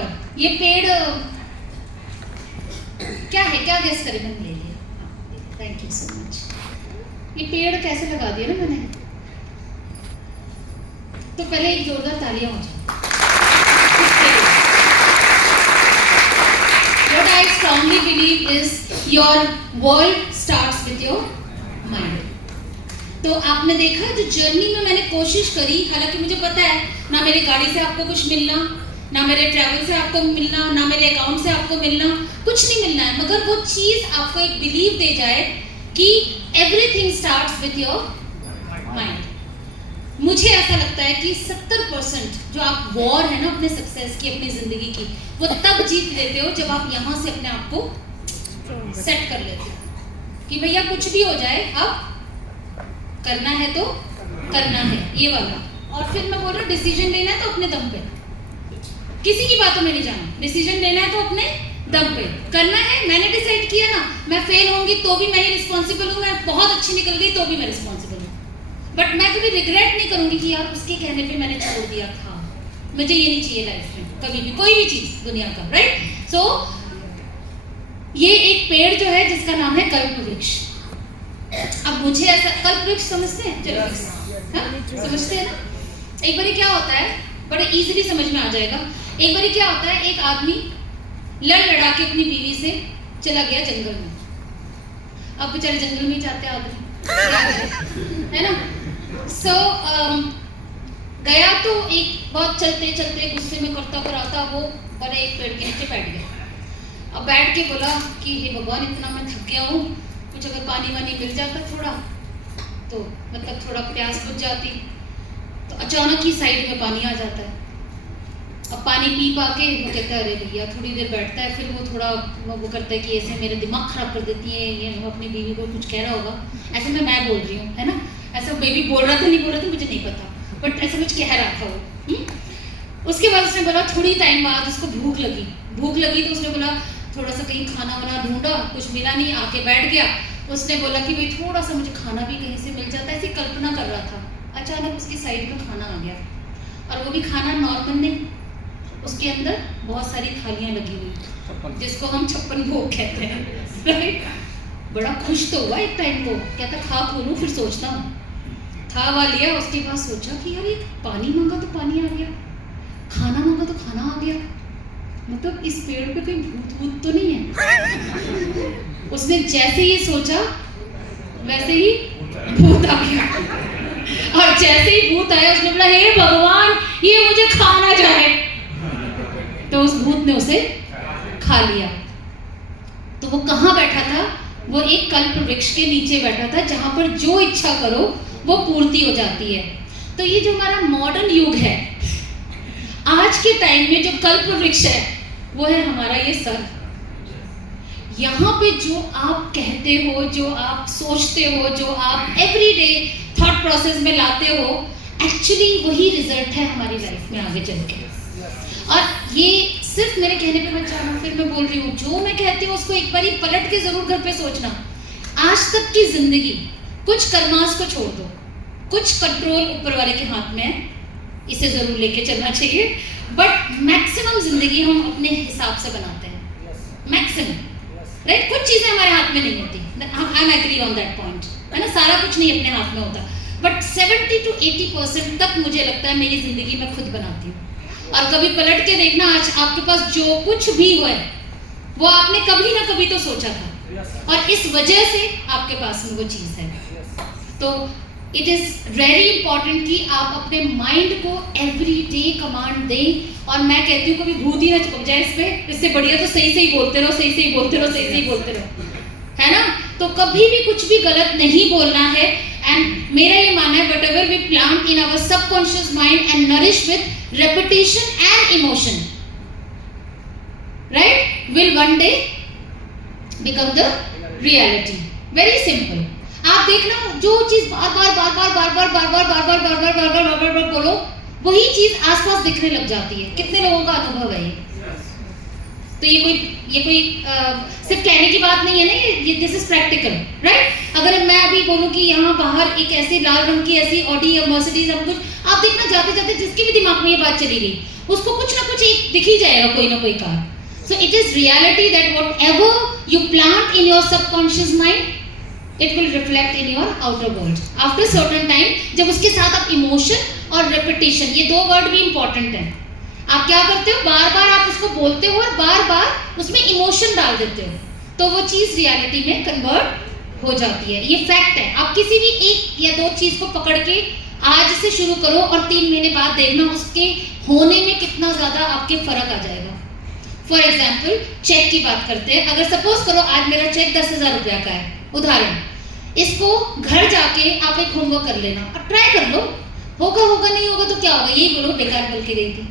पर ये पेड़ क्या है, क्या गेस करें? मैंने ले लिया, थैंक यू सो मच। ये पेड़ कैसे लगा दिया ना मैंने, तो पहले एक जोरदार तालियां हो जाए। What I strongly believe is your world starts with your mind. तो आपने देखा जो जर्नी में मैंने कोशिश करी, हालांकि मुझे पता है ना मेरी गाड़ी से आपको कुछ मिलना, ना मेरे ट्रैवल से आपको मिलना, ना मेरे अकाउंट से आपको मिलना, कुछ नहीं मिलना है, मगर वो चीज़ आपको एक बिलीव दे जाए कि everything starts with your mind. मुझे ऐसा लगता है कि 70% जो आप वॉर है ना अपने सक्सेस की, अपनी ज़िंदगी की, वो तब जीत लेते हो जब आप यहाँ से अपने आप को सेट कर लेते हो कि भैया कुछ भी हो जाए, अब करना है तो करना है, ये वाला। और फिर मैं बोल रहा हूँ डिसीजन लेना है तो अपने दम पे, किसी की बातों में नहीं जाना, डिसीजन लेना है तो अपने दम पे करना है। मैंने डिसाइड किया ना, मैं फेल होंगी तो भी मैं ही रिस्पॉन्सिबल हूँ, मैं बहुत अच्छी निकल गई तो भी मैं रिस्पॉन्सिबल हूँ, बट मैं कभी रिग्रेट नहीं करूँगी कि यार उसके कहने पे मैंने छोड़ दिया था। मुझे ये नहीं चाहिए लाइफ में कभी भी, कोई भी चीज़ दुनिया का, राइट। सो ये एक पेड़ जो है जिसका नाम है कल्पवृक्ष। अब मुझे ऐसा, कल्पवृक्ष समझते हैं? चलो समझते हैं ना। एक बारी क्या होता है, बड़े इजीली समझ में आ जाएगा। एक बारी क्या होता है, एक आदमी लड़ा के अपनी बीवी से चला गया जंगल में। अब बेचारे जंगल में ही जाते हैं आदमी, है ना। सो गया तो एक बहुत चलते चलते गुस्से में करता कराता वो बड़े एक पेड़ के नीचे बैठ गया। अब बैठ के बोला कि हे भगवान, इतना मैं थक गया हूँ, कुछ अगर पानी वानी मिल जाता थोड़ा तो मतलब थोड़ा प्यास बुझ जाती। तो अचानक ही साइड में पानी आ जाता है। अब पानी पी पाके वो कहता है अरे भैया, थोड़ी देर बैठता है, फिर वो थोड़ा वो करता है कि ऐसे मेरे दिमाग खराब कर देती है ये, वो अपनी बीवी को कुछ कह रहा होगा, ऐसे में मैं बोल रही हूँ, है ना। ऐसा बेबी बोल रहा था नहीं बोल रहा था मुझे नहीं पता, बट ऐसा कुछ कह रहा था वो। उसके बाद उसने बोला, थोड़ी टाइम बाद उसको भूख लगी तो उसने बोला थोड़ा सा कहीं खाना वाना ढूंढा, कुछ मिला नहीं, आके बैठ गया। उसने बोला कि भाई थोड़ा सा मुझे खाना भी कहीं से मिल जाता है, ऐसी कल्पना कर रहा था। अचानक उसकी साइड में खाना आ गया, और वो भी खाना नॉर्मल नहीं, उसके अंदर बहुत सारी थालियां लगी हुई, जिसको हम 56 भोग कहते हैं, राइट। बड़ा खुश तो हुआ एक टाइम को, कहता खा खोलूं फिर सोचता हूँ। खा वा लिया, उसके बाद सोचा कि यार ये पानी मांगा तो पानी आ गया, खाना मांगा तो खाना आ गया, मतलब इस पेड़ पे कोई भूत तो नहीं है। उसने जैसे ही सोचा वैसे ही भूत आ गया, और जैसे ही भूत आया उसने बोला हे भगवान, ये मुझे खा ना जाए। तो उस भूत ने उसे खा लिया। तो वो कहाँ बैठा था? वो एक कल्प वृक्ष के नीचे बैठा था, जहां पर जो इच्छा करो वो पूर्ति हो जाती है। तो ये जो हमारा मॉडर्न युग है, आज के टाइम में जो कल्प वृक्ष है वो है हमारा ये सर। यहाँ पे जो आप कहते हो, जो आप सोचते हो, जो आप एवरीडे थॉट प्रोसेस में लाते हो, एक्चुअली वही रिजल्ट है हमारी लाइफ में आगे चल के। और ये सिर्फ मेरे कहने पे मत जाना, फिर मैं बोल रही हूँ, जो मैं कहती हूँ उसको एक बार ही पलट के जरूर घर पे सोचना। आज तक की जिंदगी कुछ कर्मास को छोड़ दो, कुछ कंट्रोल ऊपर वाले के हाथ में है, इसे जरूर लेके चलना चाहिए, बट मैक्सिमम जिंदगी हम अपने हिसाब से बनाते हैं, मैक्सिमम, राइट। कुछ चीजें हमारे हाथ में नहीं होती, I am agree on that point, है ना। सारा कुछ नहीं अपने हाथ में होता, बट 70 to 80% तक मुझे लगता है मेरी जिंदगी में खुद बनाती हूँ। और कभी पलट के देखना, आज आपके पास जो कुछ भी हुआ है वो आपने कभी ना कभी तो सोचा था, और इस वजह से आपके पास में वो चीज़ है। तो इट इज़ वेरी इंपॉर्टेंट कि आप अपने माइंड को एवरी डे कमांड दें। और मैं कहती हूँ कभी भूत ही ना चिपक जाए इस पे, इससे बढ़िया तो सही सही बोलते रहो, सही सही बोलते रहो, सही सही बोलते रहो, है ना। तो कभी भी कुछ भी गलत नहीं बोलना है। एंड मेरा ये मानना है, whatever we plant in our subconscious mind and nourish with repetition and emotion, right, will one day become the reality. Very simple. आप देखना, जो चीज बार बार बार बार बार बार बार बार बार बार बार बार बार बार बार बार बोलो, वही चीज आसपास दिखने लग जाती है। कितने लोगों का अनुभव है ये? तो ये कोई सिर्फ कहने की बात नहीं है ना, ये दिस इज प्रैक्टिकल, राइट। अगर मैं अभी बोलूं कि यहाँ बाहर एक ऐसी लाल रंग की ऐसी ऑडी या मर्सिडीज, हम कुछ, आप देखना जाते जाते जिसके भी दिमाग में ये बात चली गई, उसको कुछ ना कुछ एक दिख ही जाएगा, कोई ना कोई car. So it is reality that whatever you plant in your subconscious mind, it will reflect in your outer world. After certain time, जब उसके साथ आप emotion और repetition, ये दो word भी important है. आप क्या करते हो, बार बार आप उसको बोलते हो और बार बार उसमें emotion डाल देते हो, तो वो चीज़ reality में convert हो जाती है. ये fact है. आप किसी भी एक या दो चीज़ को पकड़ के आज से शुरू करो और 3 महीने बाद देखना उसके होने में कितना ज़्यादा आपके फर्क आ जाएगा. फॉर एग्जाम्पल चेक की बात करते हैं. अगर सपोज करो आज मेरा चेक 10,000 रुपया का है, उदाहरण, इसको घर जाके आप एक होमवर्क कर लेना और ट्राई कर लो. होगा होगा, नहीं होगा तो क्या होगा, यही बोलो बेकार बोल के गई थी,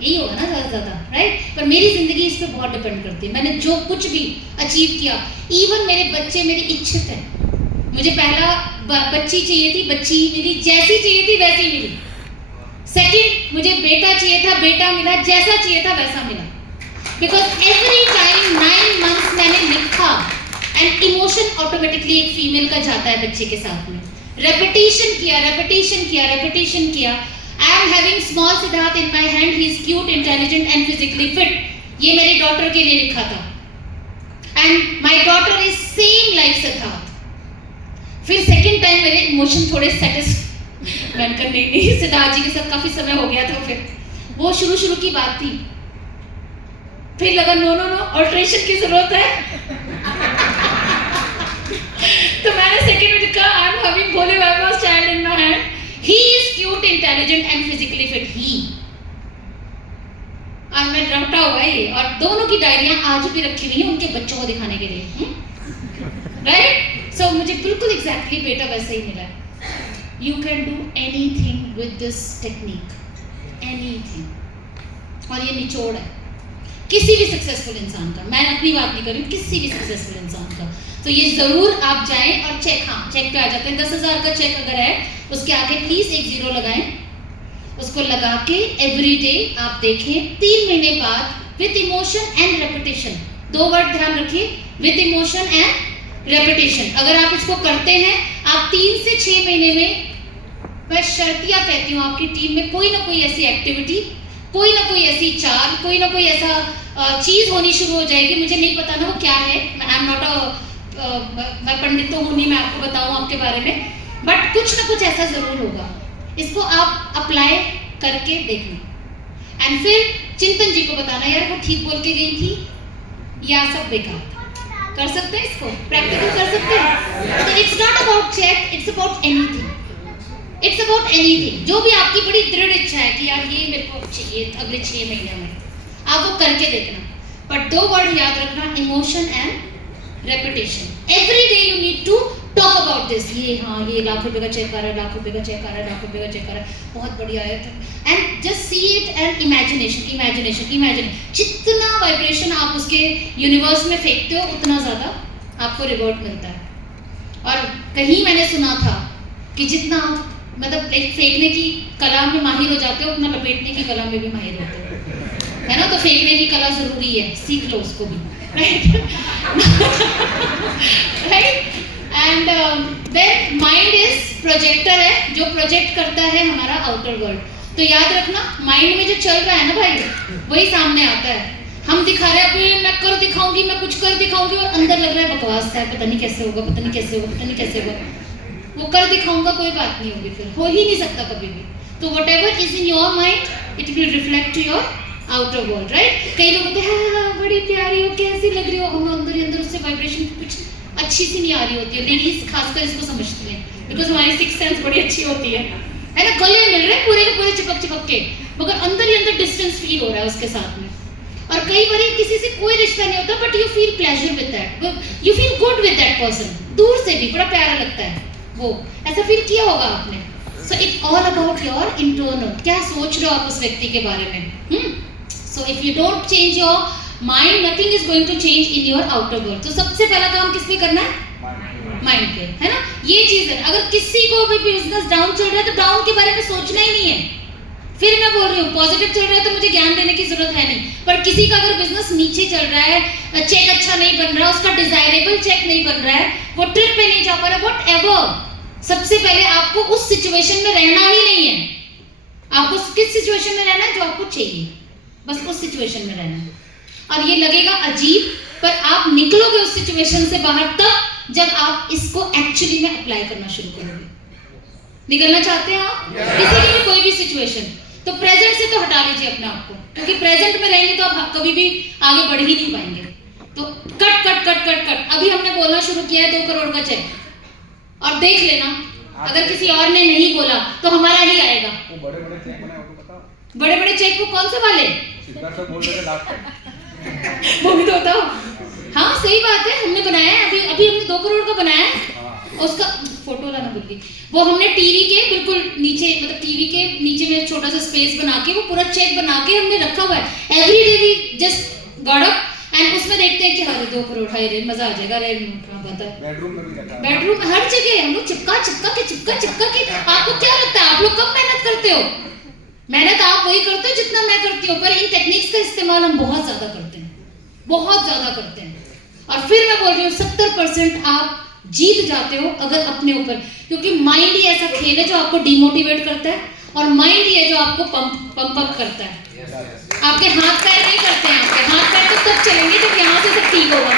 यही होगा ना ज़्यादा ज़्यादा, राइट. पर मेरी ज़िंदगी इस पर बहुत डिपेंड करती है. मैंने जो कुछ भी अचीव किया, इवन मेरे बच्चे मेरी इच्छित है. मुझे पहला बच्ची चाहिए थी, बच्ची मिली, जैसी चाहिए थी वैसी मिली. सेकंड मुझे बेटा चाहिए था, बेटा मिला, जैसा चाहिए था वैसा मिला. बिकॉज एवरी टाइम 9 months मैंने लिखा, एंड इमोशन ऑटोमेटिकली एक फीमेल का जाता है बच्चे के साथ में. रेपिटेशन किया, रेपिटेशन किया, रेपिटेशन किया. आई am having small Siddharth in my hand, he is cute, intelligent and physically fit. ये मेरी डॉटर के लिए लिखा था. And my daughter is same like Siddharth. फिर सेकेंड टाइम मेरे इमोशन थोड़े सेटिस्फाइड, मैंने कहा नहीं, सिद्धार्थ जी के साथ काफी समय हो गया था. फिर वो शुरू की बात थी. फिर लगा नो ऑल्ट्रेशन की जरूरत है. तो मैंने सेकंड में लिखा, I am having Bhole Baba's child in my hand. He is cute, intelligent and physically fit. He. और मैं रटा हुआ है ये, और दोनों की डायरियां आज भी रखी हुई हैं उनके बच्चों को दिखाने के लिए, राइट. सो मुझे बिल्कुल एग्जैक्टली बेटा वैसे ही मिला है. You can do anything with this technique, anything. और ये निचोड़ है किसी भी सक्सेसफुल इंसान का. मैं अपनी बात नहीं कर रही हूँ, किसी भी सक्सेसफुल इंसान का. तो ये जरूर आप जाएं और चेक, हाँ चेक पे आ जाते हैं. 10,000 का चेक अगर है, उसके आगे प्लीज एक 0 लगाएं. उसको लगा के एवरी डे आप देखें. 3 महीने बाद with emotion and repetition, 2 word ध्यान रखिए, विद इमोशन एंड रेपिटेशन. अगर आप इसको करते हैं, आप 3 से 6 महीने में, मैं शर्तिया कहती हूँ, आपकी टीम में कोई ना कोई ऐसी एक्टिविटी, कोई ना कोई ऐसी चाल, कोई ना कोई ऐसा चीज होनी शुरू हो जाएगी. मुझे नहीं पता ना वो क्या है, आई एम नॉट मैं पंडित तो हूँ नहीं, मैं आपको बताऊँ आपके बारे में, बट कुछ ना कुछ ऐसा जरूर होगा. इसको आप अप्लाई करके देखना, एंड फिर चिंतन जी को बताना, यार वो ठीक बोल के गई थी या सब बेकार था. कर सकते हैं इसको, प्रैक्टिकल कर सकते हैं. तो it's not about check, it's about anything. It's about anything. जो भी आपकी बड़ी दृढ़ इच्छा है कि यार ये मेरे को चाहिए अगले 6 महीने में, आप वो करके देखना. बट 2 वर्ड याद रखना, emotion and repetition. Every day you need to talk about this. ये हाँ, ये लाख रुपए का चेक आ रहा है, लाख रुपए का चेक आ रहा है, लाख रुपए का चेक आ रहा है, बहुत बढ़िया है. And just see it and imagination, imagination, imagine. जितना वाइब्रेशन आप उसके यूनिवर्स में फेंकते हो, उतना ज़्यादा आपको रिवॉर्ड मिलता है. और कहीं मैंने सुना था कि जितना मतलब एक फेंकने की कला में माहिर हो जाते हो, उतना लपेटने की कला में भी माहिर होते हो, है ना. तो फेंकने की कला जरूरी है, सीख लो उसको भी, right. Right. And then mind is projector है, जो प्रोजेक्ट करता है हमारा आउटर वर्ल्ड. तो याद रखना, माइंड में जो चल रहा है ना भाई, वही सामने आता है. हम दिखा रहे हैं अभी मैं कर दिखाऊंगी, मैं कुछ कर दिखाऊंगी, और अंदर लग रहा है बकवास है, पता नहीं कैसे होगा, पता नहीं कैसे होगा, पता नहीं कैसे होगा. वो कर दिखाऊंगा कोई बात नहीं होगी, फिर हो ही नहीं सकता कभी भी. तो whatever is in your mind, it will reflect to your outer world, right. कई लोग होते हैं हाँ बड़ी प्यारी हो, कैसी लग रही हो, हम अंदर ही अंदर उससे वाइब्रेशन कुछ अच्छी सी नहीं आ रही होती है. लेडीज खासकर इसको समझती हैं, बिकॉज हमारी 6th सेंस बड़ी अच्छी होती है ना. गले मिल रहे हैं पूरे के पूरे चिपक के, मगर अंदर ही अंदर डिस्टेंस फील हो रहा है उसके साथ में. और कई बार किसी से कोई रिश्ता नहीं होता, but you feel pleasure with that, you feel good with that person. दूर से भी बड़ा प्यारा लगता है, वो ऐसा फील किया होगा आपने. So it's all about your internal, क्या सोच रहे हो आप उस व्यक्ति के बारे में. So if you don't change your mind, nothing is going to change in your outer world. तो सबसे पहला काम किस पे करना है, माइंड पे, है ना. ये चीज है. अगर किसी को भी बिजनेस डाउन चल रहा है, तो डाउन के बारे में सोचना ही नहीं है. फिर मैं बोल रही हूँ, पॉजिटिव चल रहा है तो मुझे ज्ञान देने की जरूरत है नहीं. पर किसी का अगर बिजनेस नीचे चल रहा है, चेक अच्छा नहीं बन रहा, उसका डिजायरेबल चेक नहीं बन रहा है, वो ट्रिप पे नहीं जा पा रहा, वट एवर, सबसे पहले आपको उस सिचुएशन में रहना ही नहीं है. आपको किस सिचुएशन में रहना है, जो आपको चाहिए, बस उस सिचुएशन में रहना है। और ये लगेगा अजीब, पर आप निकलोगे उस सिचुएशन से बाहर तब जब आप इसको एक्चुअली में अप्लाई करना शुरू करोगे। निकलना चाहते हैं आप किसी की भी कोई भी सिचुएशन, तो प्रेजेंट से तो हटा लीजिए अपने आप को, क्योंकि प्रेजेंट में रहेंगे तो आप कभी भी आगे बढ़ ही नहीं पाएंगे। तो cut cut cut cut cut. अभी हमने बोलना शुरू किया है 2 करोड़ का चेक, और देख लेना अगर किसी और ने नहीं बोला तो हमारा ही आएगा। वो बड़े बड़े चेक बनाए, वो बताओ। बड़े बड़े चेक वो कौन से वाले? सिद्धार्थ सर बोल रहे थे लास्ट वो भी तो बताओ। हाँ सही बात है, हमने बनाया है, अभी अभी हमने 2 करोड़ का बनाया है। उसका फोटो लाना भूल गई। वो हमने टीवी के बिल्कुल नीचे, मतलब टीवी के नीचे में छोटा सा स्पेस बना के वो पूरा चेक बना के हमने रखा हुआ है। Every day we just got up and उसमें देखते हैं कि हर 2 करोड़ हाय रे, मजा आ जाएगा रे, पता है बेडरूम में भी रखा है। बेडरूम हर जगह हम लोग चिपका के। आपको क्या लगता है आप लोग कब मेहनत करते हो? मेहनत आप वही करते हो जितना मैं करती हूँ, पर इन टेक्निक्स का इस्तेमाल हम बहुत ज्यादा करते हैं, बहुत ज्यादा करते हैं। और फिर मैं बोल रही हूँ 70% आप जीत जाते हो अगर अपने ऊपर, क्योंकि माइंड ही ऐसा खेल है जो आपको डिमोटिवेट करता है, और माइंड ही है जो आपको पंप अप करता है। आपके हाथ पैर नहीं करते हैं, आपके हाथ पैर तो तब चलेंगे जब यहाँ से सब ठीक होगा,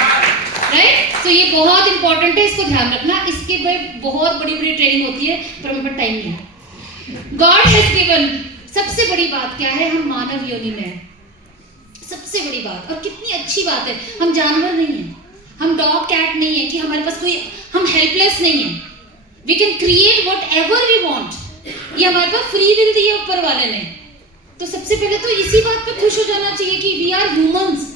राइट? तो ये बहुत इंपॉर्टेंट है, इसको ध्यान रखना। इसके भाई बहुत बड़ी बड़ी ट्रेनिंग होती है, पर हमें टाइम नहीं है। गॉड हैज गिवन, सबसे बड़ी बात क्या है, हम मानव योनि में हैं, सबसे बड़ी बात। और कितनी अच्छी बात है, हम जानवर नहीं हैं, हम डॉग कैट नहीं है कि हमारे पास कोई, हम हेल्पलेस नहीं है। We can create whatever we want, ये हमारे पास फ्री विल दी है ऊपर वाले ने। तो सबसे पहले तो इसी बात पे खुश हो जाना चाहिए कि we are humans,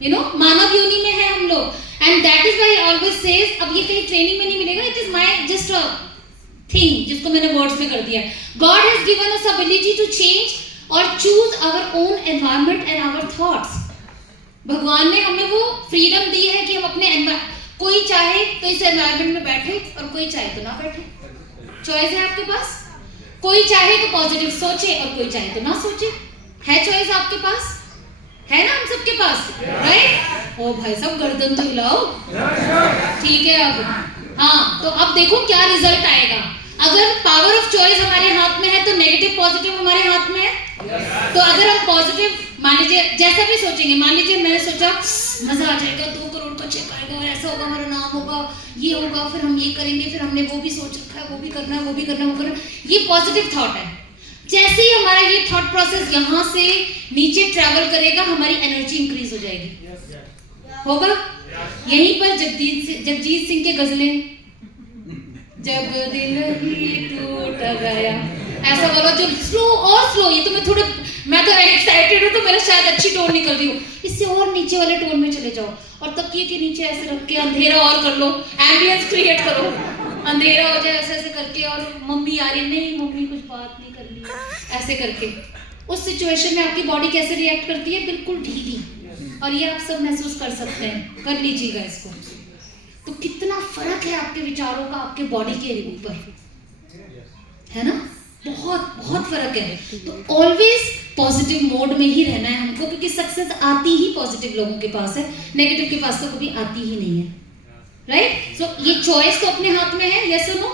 you know, मानव योनि में है हम लोग। And that is why I always says, अब ये कहीं ट्रेनिंग में नहीं मिलेगा, it is my just a thing जिसको मैंने वर्ड्स में कर दिया। God has given us ability to change और choose our own environment and our thoughts. भगवान ने हमें वो फ्रीडम दी है कि हम अपने, कोई चाहे तो इस एनवायरनमेंट में बैठे और कोई चाहे तो ना बैठे, चॉइस है आपके पास। कोई चाहे तो पॉजिटिव सोचे और कोई चाहे तो ना सोचे, है चॉइस आपके पास, है ना हम सबके पास, राइट? ओ भाई साहब गर्दन तो हिलाओ, ठीक है। अब हाँ, तो अब देखो क्या रिजल्ट आएगा। अगर पावर ऑफ चॉइस हमारे हाथ में है तो नेगेटिव पॉजिटिव हमारे हाथ में है। तो अगर हम पॉजिटिव, मान लीजिए जैसा भी सोचेंगे, मान लीजिए मैंने सोचा मजा आ जाएगा, 2 करोड़ का चेक आएगा और ऐसा होगा, हमारा नाम होगा, ये होगा, फिर हम ये करेंगे, फिर हमने वो भी सोच रखा है, वो भी करना है, वो भी करना है, वो करना है। ये पॉजिटिव थॉट है। जैसे ही हमारा ये थॉट प्रोसेस यहाँ से नीचे ट्रैवल करेगा, हमारी एनर्जी इंक्रीज हो जाएगी। होगा यहीं पर जगजीत सिंह के गजलें, जब दिल ही टूट गया, ऐसा वाला जो स्लो और स्लो, ये तो मैं तो एक्साइटेड हूँ तो मेरा शायद अच्छी टोन निकल रही हो, इससे और नीचे वाले टोन में चले जाओ और तकिए के नीचे ऐसे रख के अंधेरा और कर लो, एम्बियंस क्रिएट करो, अंधेरा हो जाए ऐसे ऐसे करके, और मम्मी आ रही, नहीं मम्मी कुछ बात नहीं कर रही, ऐसे करके उस सिचुएशन में आपकी बॉडी कैसे रिएक्ट करती है, बिल्कुल ढीली। और ये आप सब महसूस कर सकते हैं, कर लीजिएगा इसको। तो कितना फर्क है आपके विचारों का आपके बॉडी के ऊपर, है ना? बहुत बहुत फर्क है। तो ऑलवेज पॉजिटिव मोड में ही रहना है हमको, क्योंकि सक्सेस आती ही पॉजिटिव लोगों के पास है, नेगेटिव के पास तो कभी आती ही नहीं है, राइट? सो ये चॉइस तो अपने हाथ में है, यस और नो?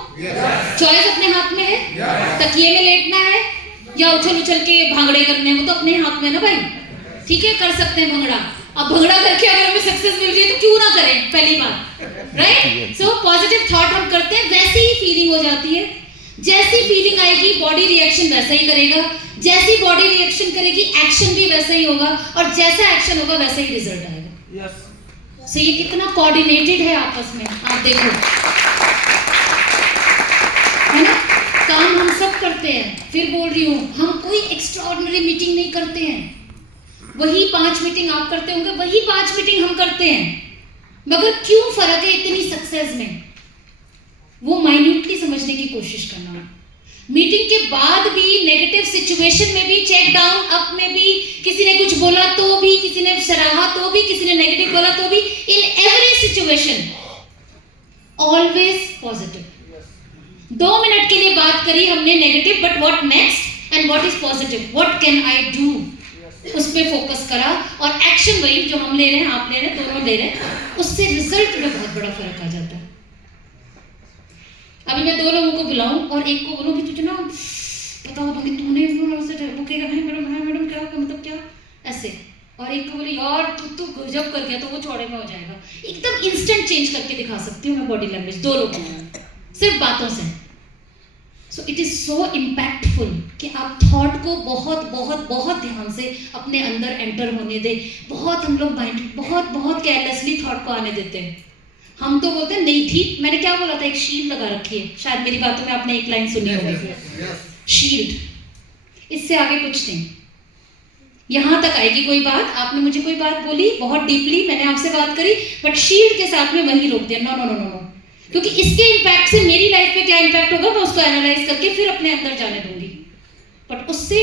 चॉइस अपने हाथ में है। तकिए में लेटना है या उछल उछल के भांगड़े करने, वो तो अपने हाथ में ना भाई, ठीक है, कर सकते हैं भंगड़ा। अब भंगड़ा करके अगर हमें सक्सेस मिल रही है तो क्यों ना करें, पहली बात, राइट? सो पॉजिटिव थॉट हम करते हैं, वैसी ही फीलिंग हो जाती है। जैसी फीलिंग आएगी बॉडी रिएक्शन वैसा ही करेगा, जैसी बॉडी रिएक्शन करेगी एक्शन भी वैसा ही होगा, और जैसा एक्शन होगा वैसा ही रिजल्ट आएगा। सो ये कितना कोऑर्डिनेटेड है आपस में, आप देखो, है ना? काम हम सब करते हैं। फिर बोल रही हूँ, हम कोई एक्स्ट्राऑर्डिनरी मीटिंग नहीं करते हैं, वही 5 मीटिंग आप करते होंगे, वही 5 मीटिंग हम करते हैं, मगर क्यों फर्क है इतनी सक्सेस में, वो माइन्यूटली समझने की कोशिश करना। मीटिंग के बाद भी, नेगेटिव सिचुएशन में भी, चेक डाउन अप में भी, किसी ने कुछ बोला तो भी, किसी ने सराहा तो भी, किसी ने नेगेटिव बोला तो भी, in every situation always positive. 2 minute के लिए बात करी हमने negative, but what next and what is positive, what can I do, उस पे फोकस करा, और एक्शन वही जो हम ले रहे हैं, आप ले रहे हैं, दोनों ले रहे हैं, उससे रिजल्ट में बहुत बड़ा फर्क आ जाता है। अभी मैं 2 लोगों को बुलाऊं और एक को बोलूं कि तुझे ना बता दूंगी तूने वो कहेगा है मैडम क्या मतलब क्या ऐसे, और एक को बोले यार तू गजब कर गया, तो वो चौड़े में हो जाएगा। एकदम इंस्टेंट चेंज करके दिखा सकती हूँ मैं बॉडी लैंग्वेज दो लोगों में सिर्फ बातों से। So it is so impactful कि आप थॉट को बहुत बहुत बहुत ध्यान से अपने अंदर एंटर होने दें। बहुत हम लोग माइंड बहुत केयरलेसली थॉट को आने देते हैं। हम तो बोलते हैं नहीं थी, मैंने क्या बोला था, एक शील्ड लगा रखी है, शायद मेरी बातों में आपने एक लाइन सुनी होगी, शील्ड, इससे आगे कुछ नहीं। यहाँ तक आएगी कोई बात, आपने मुझे कोई बात बोली बहुत डीपली, मैंने आपसे बात करी, बट शील्ड के साथ में वहीं रोक दिया, नो, क्योंकि इसके इम्पैक्ट से मेरी लाइफ पे क्या इम्पैक्ट होगा मैं उसको एनालाइज करके फिर अपने अंदर जाने दूंगी। बट उससे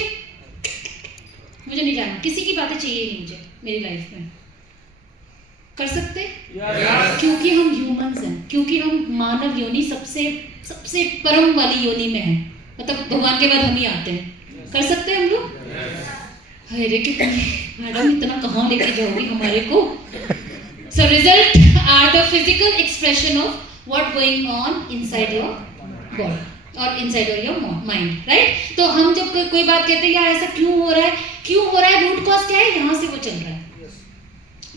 मुझे नहीं जाना, किसी की बातें चाहिए नहीं मुझे मेरी लाइफ में। कर सकते क्योंकि हम ह्यूमंस हैं, क्योंकि हम मानव योनि सबसे परम वाली योनि में है, मतलब भगवान के बाद हम ही आते हैं। कर सकते हैं हम लोग? अरे कितनी मैडम इतना कहाँ लेके जाओगी हमारे को। So result are the physical expression of what going on inside your body और इनसाइड योर माइंड, राइट? तो हम जब कोई बात कहते हैं यार ऐसा क्यों हो रहा है, रूट कॉज क्या है, यहाँ से वो चल रहा है।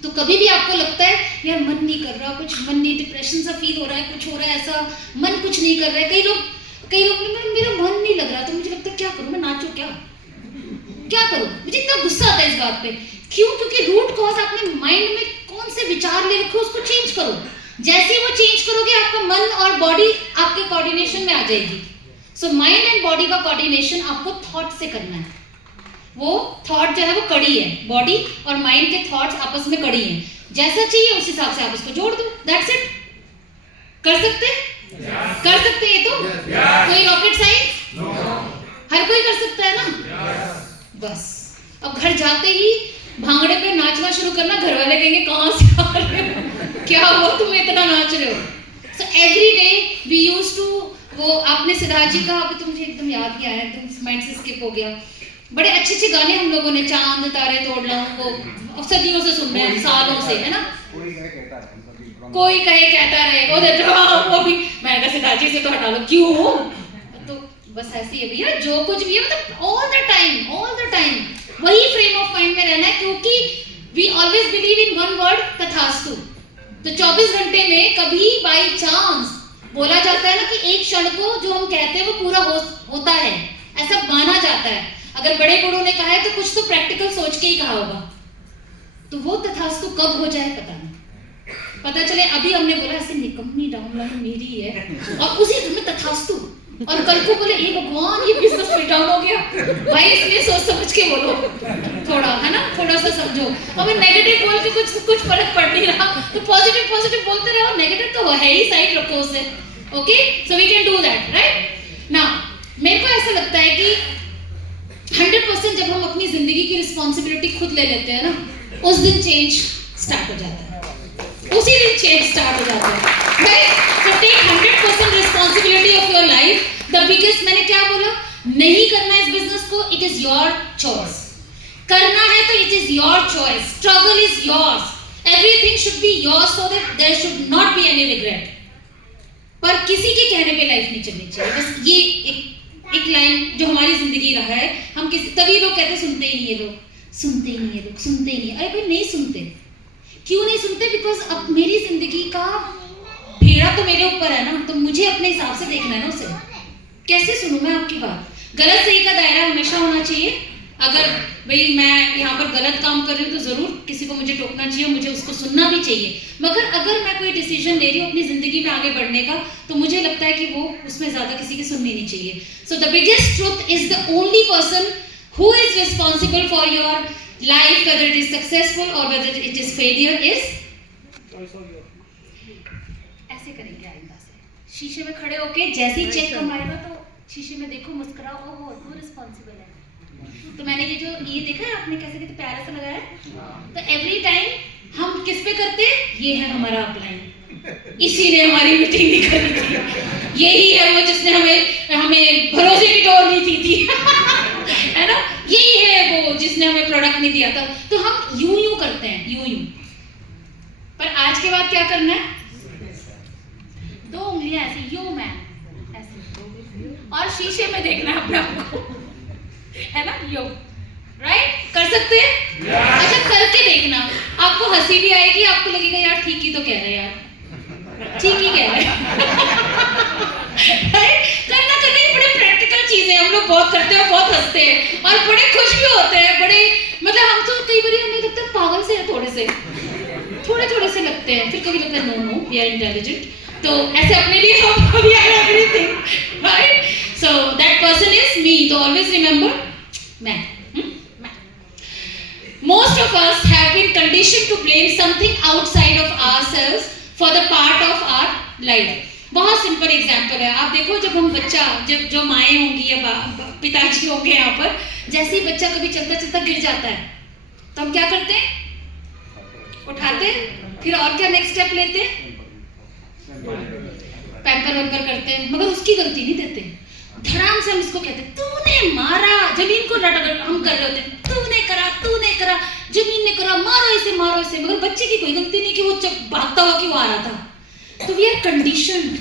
तो कभी भी आपको लगता है यार मन नहीं कर रहा, कुछ मन नहीं, डिप्रेशन सा फील हो रहा है, कुछ हो रहा है ऐसा, मन कुछ नहीं कर रहा है, कई लोग मेरा मन नहीं लग रहा, तो मुझे लगता है क्या करूं, मैं नाचूं क्या करूं? मुझे इतना गुस्सा आता है इस बात पे। क्यों? क्योंकि रूट कॉज आपने माइंड में कौन से विचार ले रखे उसको चेंज करो। जैसे ही वो चेंज करोगे आपका मन और बॉडी आपके कोऑर्डिनेशन में आ जाएगी। सो माइंड एंड बॉडी का कोऑर्डिनेशन आपको थॉट से करना है। वो थॉट जो है वो कड़ी है, बॉडी और माइंड के थॉट्स आपस में कड़ी हैं, जैसा चाहिए उस हिसाब से आप उसको जोड़ दो, दैट्स इट। कर सकते ये तो कोई रॉकेट साइंस हर कोई कर सकता है ना। बस अब घर जाते ही भांगड़े पे नाचना शुरू करना, घर वाले कहेंगे कहाँ से आ रहे हो, क्या हुआ तुम इतना नाच रहे हो। So every day we used to, वो आपने सिद्धार्थ जी का, अभी तो मुझे एकदम याद नहीं आया, एकदम माइंड से स्किप हो गया। बड़े अच्छे गाने हम लोगों ने, चांद तारे तोड़ लाऊं, वो सदियों से सुन रहे हैं, सालों से, है ना। कोई कहे कहता रहे, वो भी मैंने कहा सिद्धार्थ जी से तो हटा लो, क्यों? तो बस ऐसे ही है भैया, जो कुछ भी है मतलब ऑल द टाइम वही फ्रेम ऑफ माइंड में रहना है, क्योंकि we always believe in one word, तथास्तु। तो 24 घंटे में कभी बाई चांस बोला जाता है ना कि एक क्षण को जो हम कहते हैं वो पूरा होता है, ऐसा माना जाता है। अगर बड़े बूढ़ों ने कहा है तो कुछ तो प्रैक्टिकल सोच के ही कहा होगा। तो वो तथास्तु कब हो जाए पता नहीं, पता चले अभी हमने बोला ऐसे निकम्मी डाउनलाइन मेरी है और उसी में तथास्तु, और कल को बोले हे भगवान ये बिजनेस फेल डाउन हो गया। भाई इसलिए सोच समझ के बोलो थोड़ा, है ना, थोड़ा सा समझो। अब नेगेटिव बोल के कुछ फर्क पड़ नहीं रहा, तो पॉजिटिव बोलते रहो, नेगेटिव तो है ही, साइड रखो उसे। Okay, so we can do that, right now. मेरे को ऐसा लगता है कि 100% जब हम अपनी जिंदगी की रिस्पॉन्सिबिलिटी खुद ले लेते हैं ना, उस दिन चेंज स्टार्ट हो जाता है, उसी दिन चेंज स्टार्ट हो जाता है, right? So take 100% responsibility of your life. The biggest, मैंने क्या बोला, नहीं करना इस बिजनेस को, इट इज योर चॉइस। करना है तो it is your choice, struggle is yours, everything should be yours, so that there should not be any regret. पर किसी के कहने पे लाइफ नहीं चलनी चाहिए। बस ये एक लाइन जो हमारी जिंदगी रहा है, हम किसी, तभी लोग कहते सुनते ही नहीं है लोग, सुनते ही नहीं। अरे भाई नहीं सुनते, क्यों नहीं सुनते? बिकॉज अब मेरी जिंदगी का भेड़ा तो मेरे ऊपर है ना, तो मुझे अपने हिसाब से देखना है ना उसे। कैसे सुनूं मैं आपकी बात? गलत सही का दायरा हमेशा होना चाहिए। अगर भाई मैं यहाँ पर गलत काम कर रही हूँ तो जरूर किसी को मुझे टोकना चाहिए, मुझे उसको सुनना भी चाहिए। मगर अगर मैं कोई डिसीजन ले रही हूँ अपनी जिंदगी में आगे बढ़ने का, तो मुझे लगता है कि वो उसमें ज्यादा किसी की सुननी नहीं चाहिए। So the biggest truth is the only person who is responsible for your life, whether it is successful or whether it is failure, is ऐसे करेंगे आइंदा से, शीशे में खड़े होके जैसे ही चेक कम आएगा तो शीशे में देखो, मुस्कुराओ, ओहो तू रिस्पॉन्सिबल है। तो मैंने ये देखा है आपने कैसे कितने प्यारे से लगाया है। तो एवरी टाइम हम किस पे करते हैं, ये है हमारा अपलाइन, इसी ने हमारी मीटिंग नहीं करी थी, यही है वो जिसने हमें भरोसे की डोर नहीं दी थी है ना, यही है वो जिसने हमें प्रोडक्ट नहीं दिया था। तो हम यूं करते हैं, यूं। पर आज के बाद क्या करना है? 2 उंगलियां ऐसे, यू मैन, ऐसे और शीशे में देखना है अपने आप को, है ना? यो राइट, कर सकते हैं? अच्छा, करके देखना, आपको हंसी भी आएगी, आपको लगेगा यार ठीक ही तो कह रहे हैं यार, ठीक ही कह रहे हैं। करना ये बड़े प्रैक्टिकल चीजें हम लोग बहुत करते हैं, बहुत हंसते हैं और बड़े खुश भी होते हैं, बड़े मतलब हम तो कई बार हमें लगता है पागल से है, थोड़े से लगते हैं, फिर कभी लगता है नो वी आर इंटेलिजेंट, तो ऐसे अपने लिए हम we are everything, right? So that person is me, तो ऑलवेज रिमेंबर मैं। Most of us have been conditioned to blame something outside of ourselves for the part of our life. बहुत simple example है, आप देखो जब हम बच्चा, जब जो माएँ होंगी या पिताजी होंगे यहाँ पर, जैसे ही बच्चा कभी चलता गिर जाता है तो हम क्या करते हैं? उठाते हैं, फिर और क्या नेक्स्ट स्टेप लेते हैं? पैम्पर वैम्पर करते हैं, मगर उसकी गलती नहीं देते, धड़ाम से हम इसको कहते हैं तूने मारा, जमीन को रटगड़ हम कर रहे होते हैं, तूने करा, जमीन ने करा, मारो इसे, मगर बच्चे की कोई गलती नहीं कि वो भागता हुआ क्यों आ रहा था। तो we are conditioned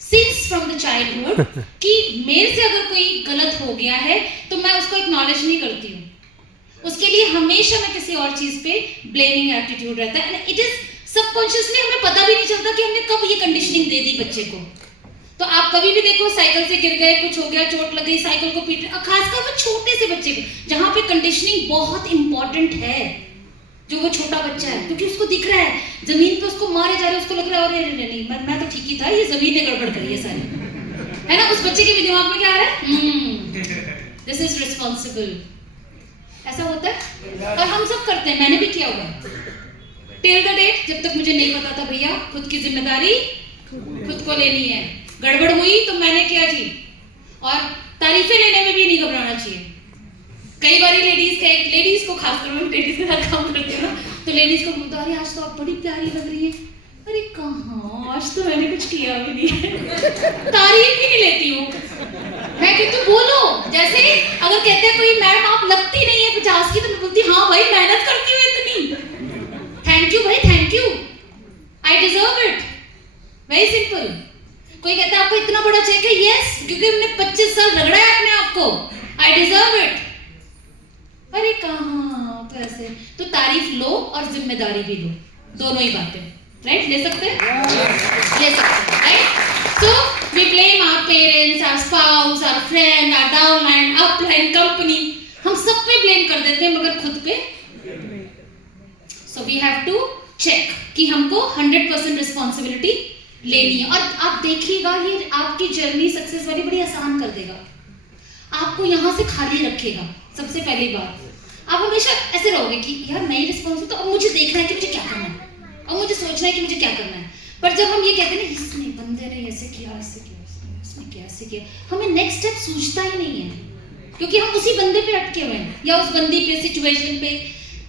since from the childhood कि मेरे से अगर कोई गलत हो गया है तो मैं उसको एक्नॉलेज नहीं करती हूँ, उसके लिए हमेशा मैं किसी और चीज पे ब्लेमिंग एटीट्यूड रहता है, एंड इट इज सबकॉन्शियसली, हमें पता भी नहीं चलता कि हमने कब ये कंडीशनिंग दे दी बच्चे को। तो आप कभी भी देखो साइकिल से गिर गए, कुछ हो गया, चोट लग गई, साइकिल को पीट, खासकर वो छोटे से बच्चे को, जहाँ पे कंडीशनिंग बहुत इंपॉर्टेंट है, जो वो छोटा बच्चा है, क्योंकि उसको दिख रहा है जमीन पे उसको मारे जा रहे, उसको लग रहा है अरे नहीं मैं तो ठीक ही था, ये जमीन ने गड़बड़ करी है सारी, है ना? उस बच्चे के भी दिमाग में क्या आ रहा है? This is responsible. ऐसा होता है और हम सब करते हैं, मैंने भी किया हुआ है। टिल द डेट, जब तक मुझे नहीं पता था भैया खुद की जिम्मेदारी खुद को लेनी है, गड़बड़ हुई तो मैंने किया जी, और तारीफें लेने में भी नहीं घबराना चाहिए। कई बार लेडीज को, खासकर मैं लेडीज के साथ काम करती हूँ ना, तो लेडीज को बोलते अरे आज तो आप बड़ी प्यारी लग रही है, अरे कहाँ, आज तो मैंने कुछ किया भी नहीं है, तारीफ भी नहीं लेती हूँ मैं, कि तुम बोलो। जैसे अगर कहते हैं कोई मैम आप लगती नहीं है 50 की, तो मैं बोलती हाँ भाई मेहनत करती हूँ इतनी, थैंक यू भाई, thank you, I deserve it, very simple. कोई कहता है आपको इतना बड़ा चेक है, यस, क्योंकि हमने 25 साल रगड़ा है अपने आप को, आई डिजर्व इट। अरे कहाँ, तो ऐसे तो तारीफ लो और जिम्मेदारी भी लो, दोनों ही बातें, राइट? ले सकते हैं, right? So we blame our parents, our spouse, our friend, our downline, upline, company, हम सब पे ब्लेम कर देते हैं मगर खुद पे। So we have to check कि हमको 100% रिस्पॉन्सिबिलिटी लेनी है, और आप देखिएगा ये आपकी जर्नी सक्सेस वाली बड़ी आसान कर देगा, आपको यहाँ से खाली रखेगा। सबसे पहली बात, आप हमेशा ऐसे रहोगे कि यार मैं ही रिस्पॉन्सिबल, तो अब मुझे देखना है कि मुझे क्या करना है, अब मुझे सोचना है कि मुझे क्या करना है। पर जब हम ये कहते हैं ना इसने बंदे ने ऐसे किया, इसने क्या ऐसे किया, हमें नेक्स्ट स्टेप सूझता ही नहीं है, क्योंकि हम उसी बंदे पे अटके हुए हैं, या उस बंदी पे, सिचुएशन पे,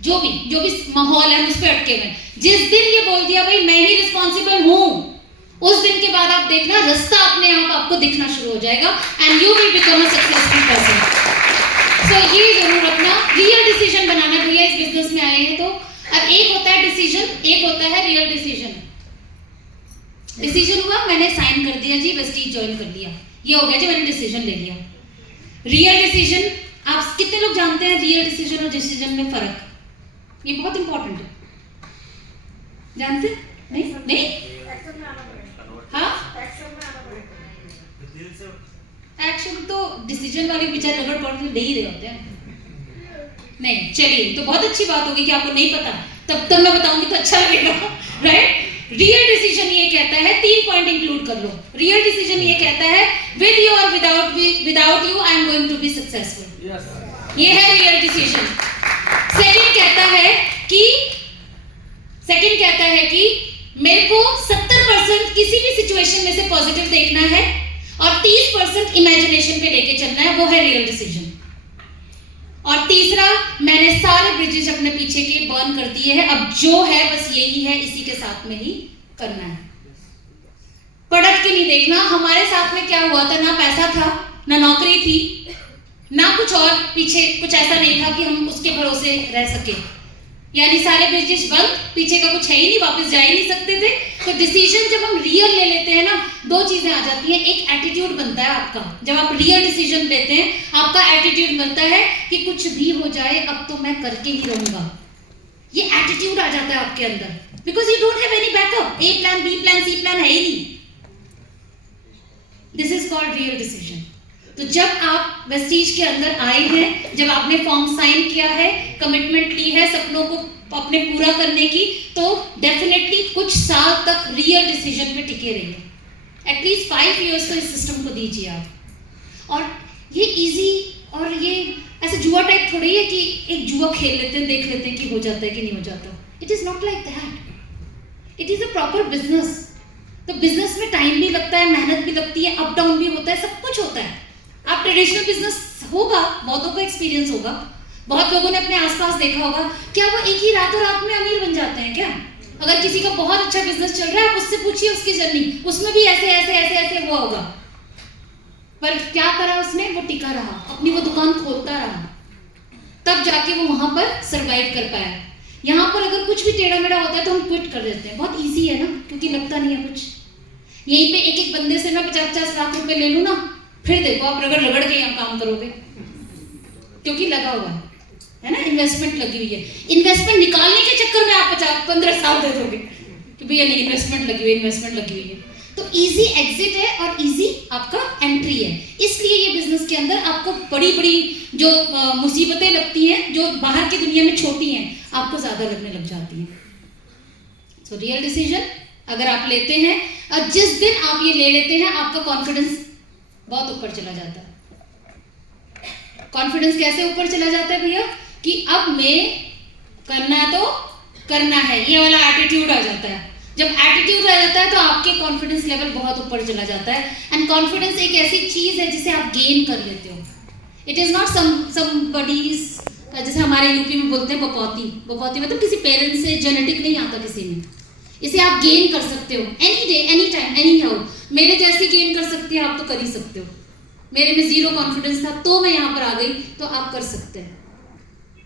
जो भी माहौल है उस पे अटके हुए हैं। जिस दिन ये बोल दिया भाई मैं ही रिस्पॉन्सिबल हूँ, उस दिन के बाद आप देखना रास्ता अपने आप आपको दिखना शुरू हो जाएगा, and you will become a successful person. So ये जरूर रखना, रियल डिसीजन बनाना। भैया इस बिजनेस में आए हैं तो अब एक होता है डिसीजन, एक होता है रियल डिसीजन। डिसीजन हुआ, मैंने साइन कर दिया जी, वेस्टीज ज्वाइन कर लिया, ये हो गया जी, मैंने डिसीजन ले लिया। रियल डिसीजन, आप कितने लोग जानते हैं रियल डिसीजन और डिसीजन में फर्क? ये बहुत इंपॉर्टेंट है, जानते? नहीं? हाँ, एक्शन तो डिसीजन वाले बेचारे रगड़ पड़ के ले ही रहे होते हैं। नहीं, चलिए तो बहुत अच्छी बात होगी कि आपको नहीं पता, तब मैं बताऊंगी तो अच्छा लगेगा, राइट? रियल डिसीजन ये कहता है, 3 पॉइंट इंक्लूड कर लो। रियल डिसीजन ये कहता है विद यू और without you I am going to be successful, ये है रियल डिसीजन। सेकंड कहता है कि मेरे को 70% किसी भी सिचुएशन में से पॉजिटिव देखना है और 30% इमेजिनेशन पे लेके चलना है, वो है रियल डिसीजन। और तीसरा, मैंने सारे ब्रिजेस अपने पीछे के बर्न कर दिए हैं, अब जो है बस यही है, इसी के साथ में ही करना है, पलट के नहीं देखना। हमारे साथ में क्या हुआ था, ना पैसा था, ना नौकरी थी, ना कुछ और, पीछे कुछ ऐसा नहीं था कि हम उसके भरोसे रह सके, यानी सारे बिजनेस बंद, पीछे का कुछ है ही नहीं, वापस जा ही नहीं सकते थे। तो डिसीजन जब हम रियल ले लेते हैं ना, दो चीजें आ जाती हैं। एक एटीट्यूड बनता है आपका, जब आप रियल डिसीजन लेते हैं आपका एटीट्यूड बनता है कि कुछ भी हो जाए अब तो मैं करके ही रहूंगा। ये एटीट्यूड आ जाता है आपके अंदर, because you don't have any backup, A plan, B plan, C plan है ही नहीं। This is called real decision. तो जब आप वेस्टीज के अंदर आए हैं, जब आपने फॉर्म साइन किया है, कमिटमेंट ली है सपनों को अपने पूरा करने की, तो डेफिनेटली कुछ साल तक रियल डिसीजन पे टिके रहिए। एटलीस्ट 5 years तो इस सिस्टम को दीजिए आप। और ये इजी और ये ऐसे जुआ टाइप थोड़ी है कि एक जुआ खेल लेते हैं, देख लेते हैं कि हो जाता है कि नहीं हो जाता। It is not like that. It is a proper business. तो बिजनेस में टाइम भी लगता है, मेहनत भी लगती है, अप डाउन भी होता है, सब कुछ होता है। आप ट्रेडिशनल बिजनेस होगा, बहुतों का एक्सपीरियंस होगा, बहुत लोगों ने अपने आसपास देखा होगा, क्या वो एक ही रातों रात में अमीर बन जाते हैं क्या? अगर किसी का बहुत अच्छा बिजनेस चल रहा है, आप उससे पूछिए उसकी जर्नी, उसमें भी ऐसे ऐसे ऐसे ऐसे हुआ होगा, पर क्या करा उसने? वो टिका रहा, अपनी वो दुकान खोलता रहा, तब जाके वो वहां पर सरवाइव कर पाया। यहाँ पर अगर कुछ भी टेढ़ा मेढ़ा होता है तो हम क्विट कर देते हैं, बहुत ईजी है ना, क्योंकि लगता नहीं है कुछ। यहीं पे एक एक बंदे से मैं 50-50 लाख रुपए ले लूँ ना, फिर देखो आप रगड़ रगड़ के यहाँ काम करोगे, क्योंकि लगा हुआ है ना, इन्वेस्टमेंट लगी हुई है। इन्वेस्टमेंट निकालने के चक्कर में आप 15 साल दे दोगे कि भैया नहीं, इन्वेस्टमेंट लगी हुई है, इन्वेस्टमेंट लगी हुई है। तो इजी एग्जिट है और इजी आपका एंट्री है। इसलिए ये बिजनेस के अंदर आपको बड़ी बड़ी जो मुसीबतें लगती हैं, जो बाहर की दुनिया में छोटी हैं, आपको ज्यादा लगने लग जाती हैं। सो रियल डिसीजन अगर आप लेते हैं, और जिस दिन आप ये ले लेते हैं, आपका कॉन्फिडेंस बहुत ऊपर चला जाता है। कॉन्फिडेंस कैसे ऊपर चला जाता है भैया? कि अब मैं करना तो करना है, ये वाला एटीट्यूड आ जाता है। जब एटीट्यूड आ जाता है तो आपके कॉन्फिडेंस लेवल बहुत ऊपर चला जाता है। एंड कॉन्फिडेंस एक ऐसी चीज है जिसे आप गेन कर लेते हो। इट इज नॉट समबडीज, जैसे हमारे यूपी में बोलते हैं बपौती। बपौती मतलब किसी पेरेंट्स से जेनेटिक नहीं आता किसी में, इसे आप गेन कर सकते हो any day, any time, any how. मेरे जैसी गेन कर सकती है आप, तो कर ही सकते हो। मेरे में जीरो कॉन्फिडेंस था तो मैं यहाँ पर आ गई, तो आप कर सकते हैं,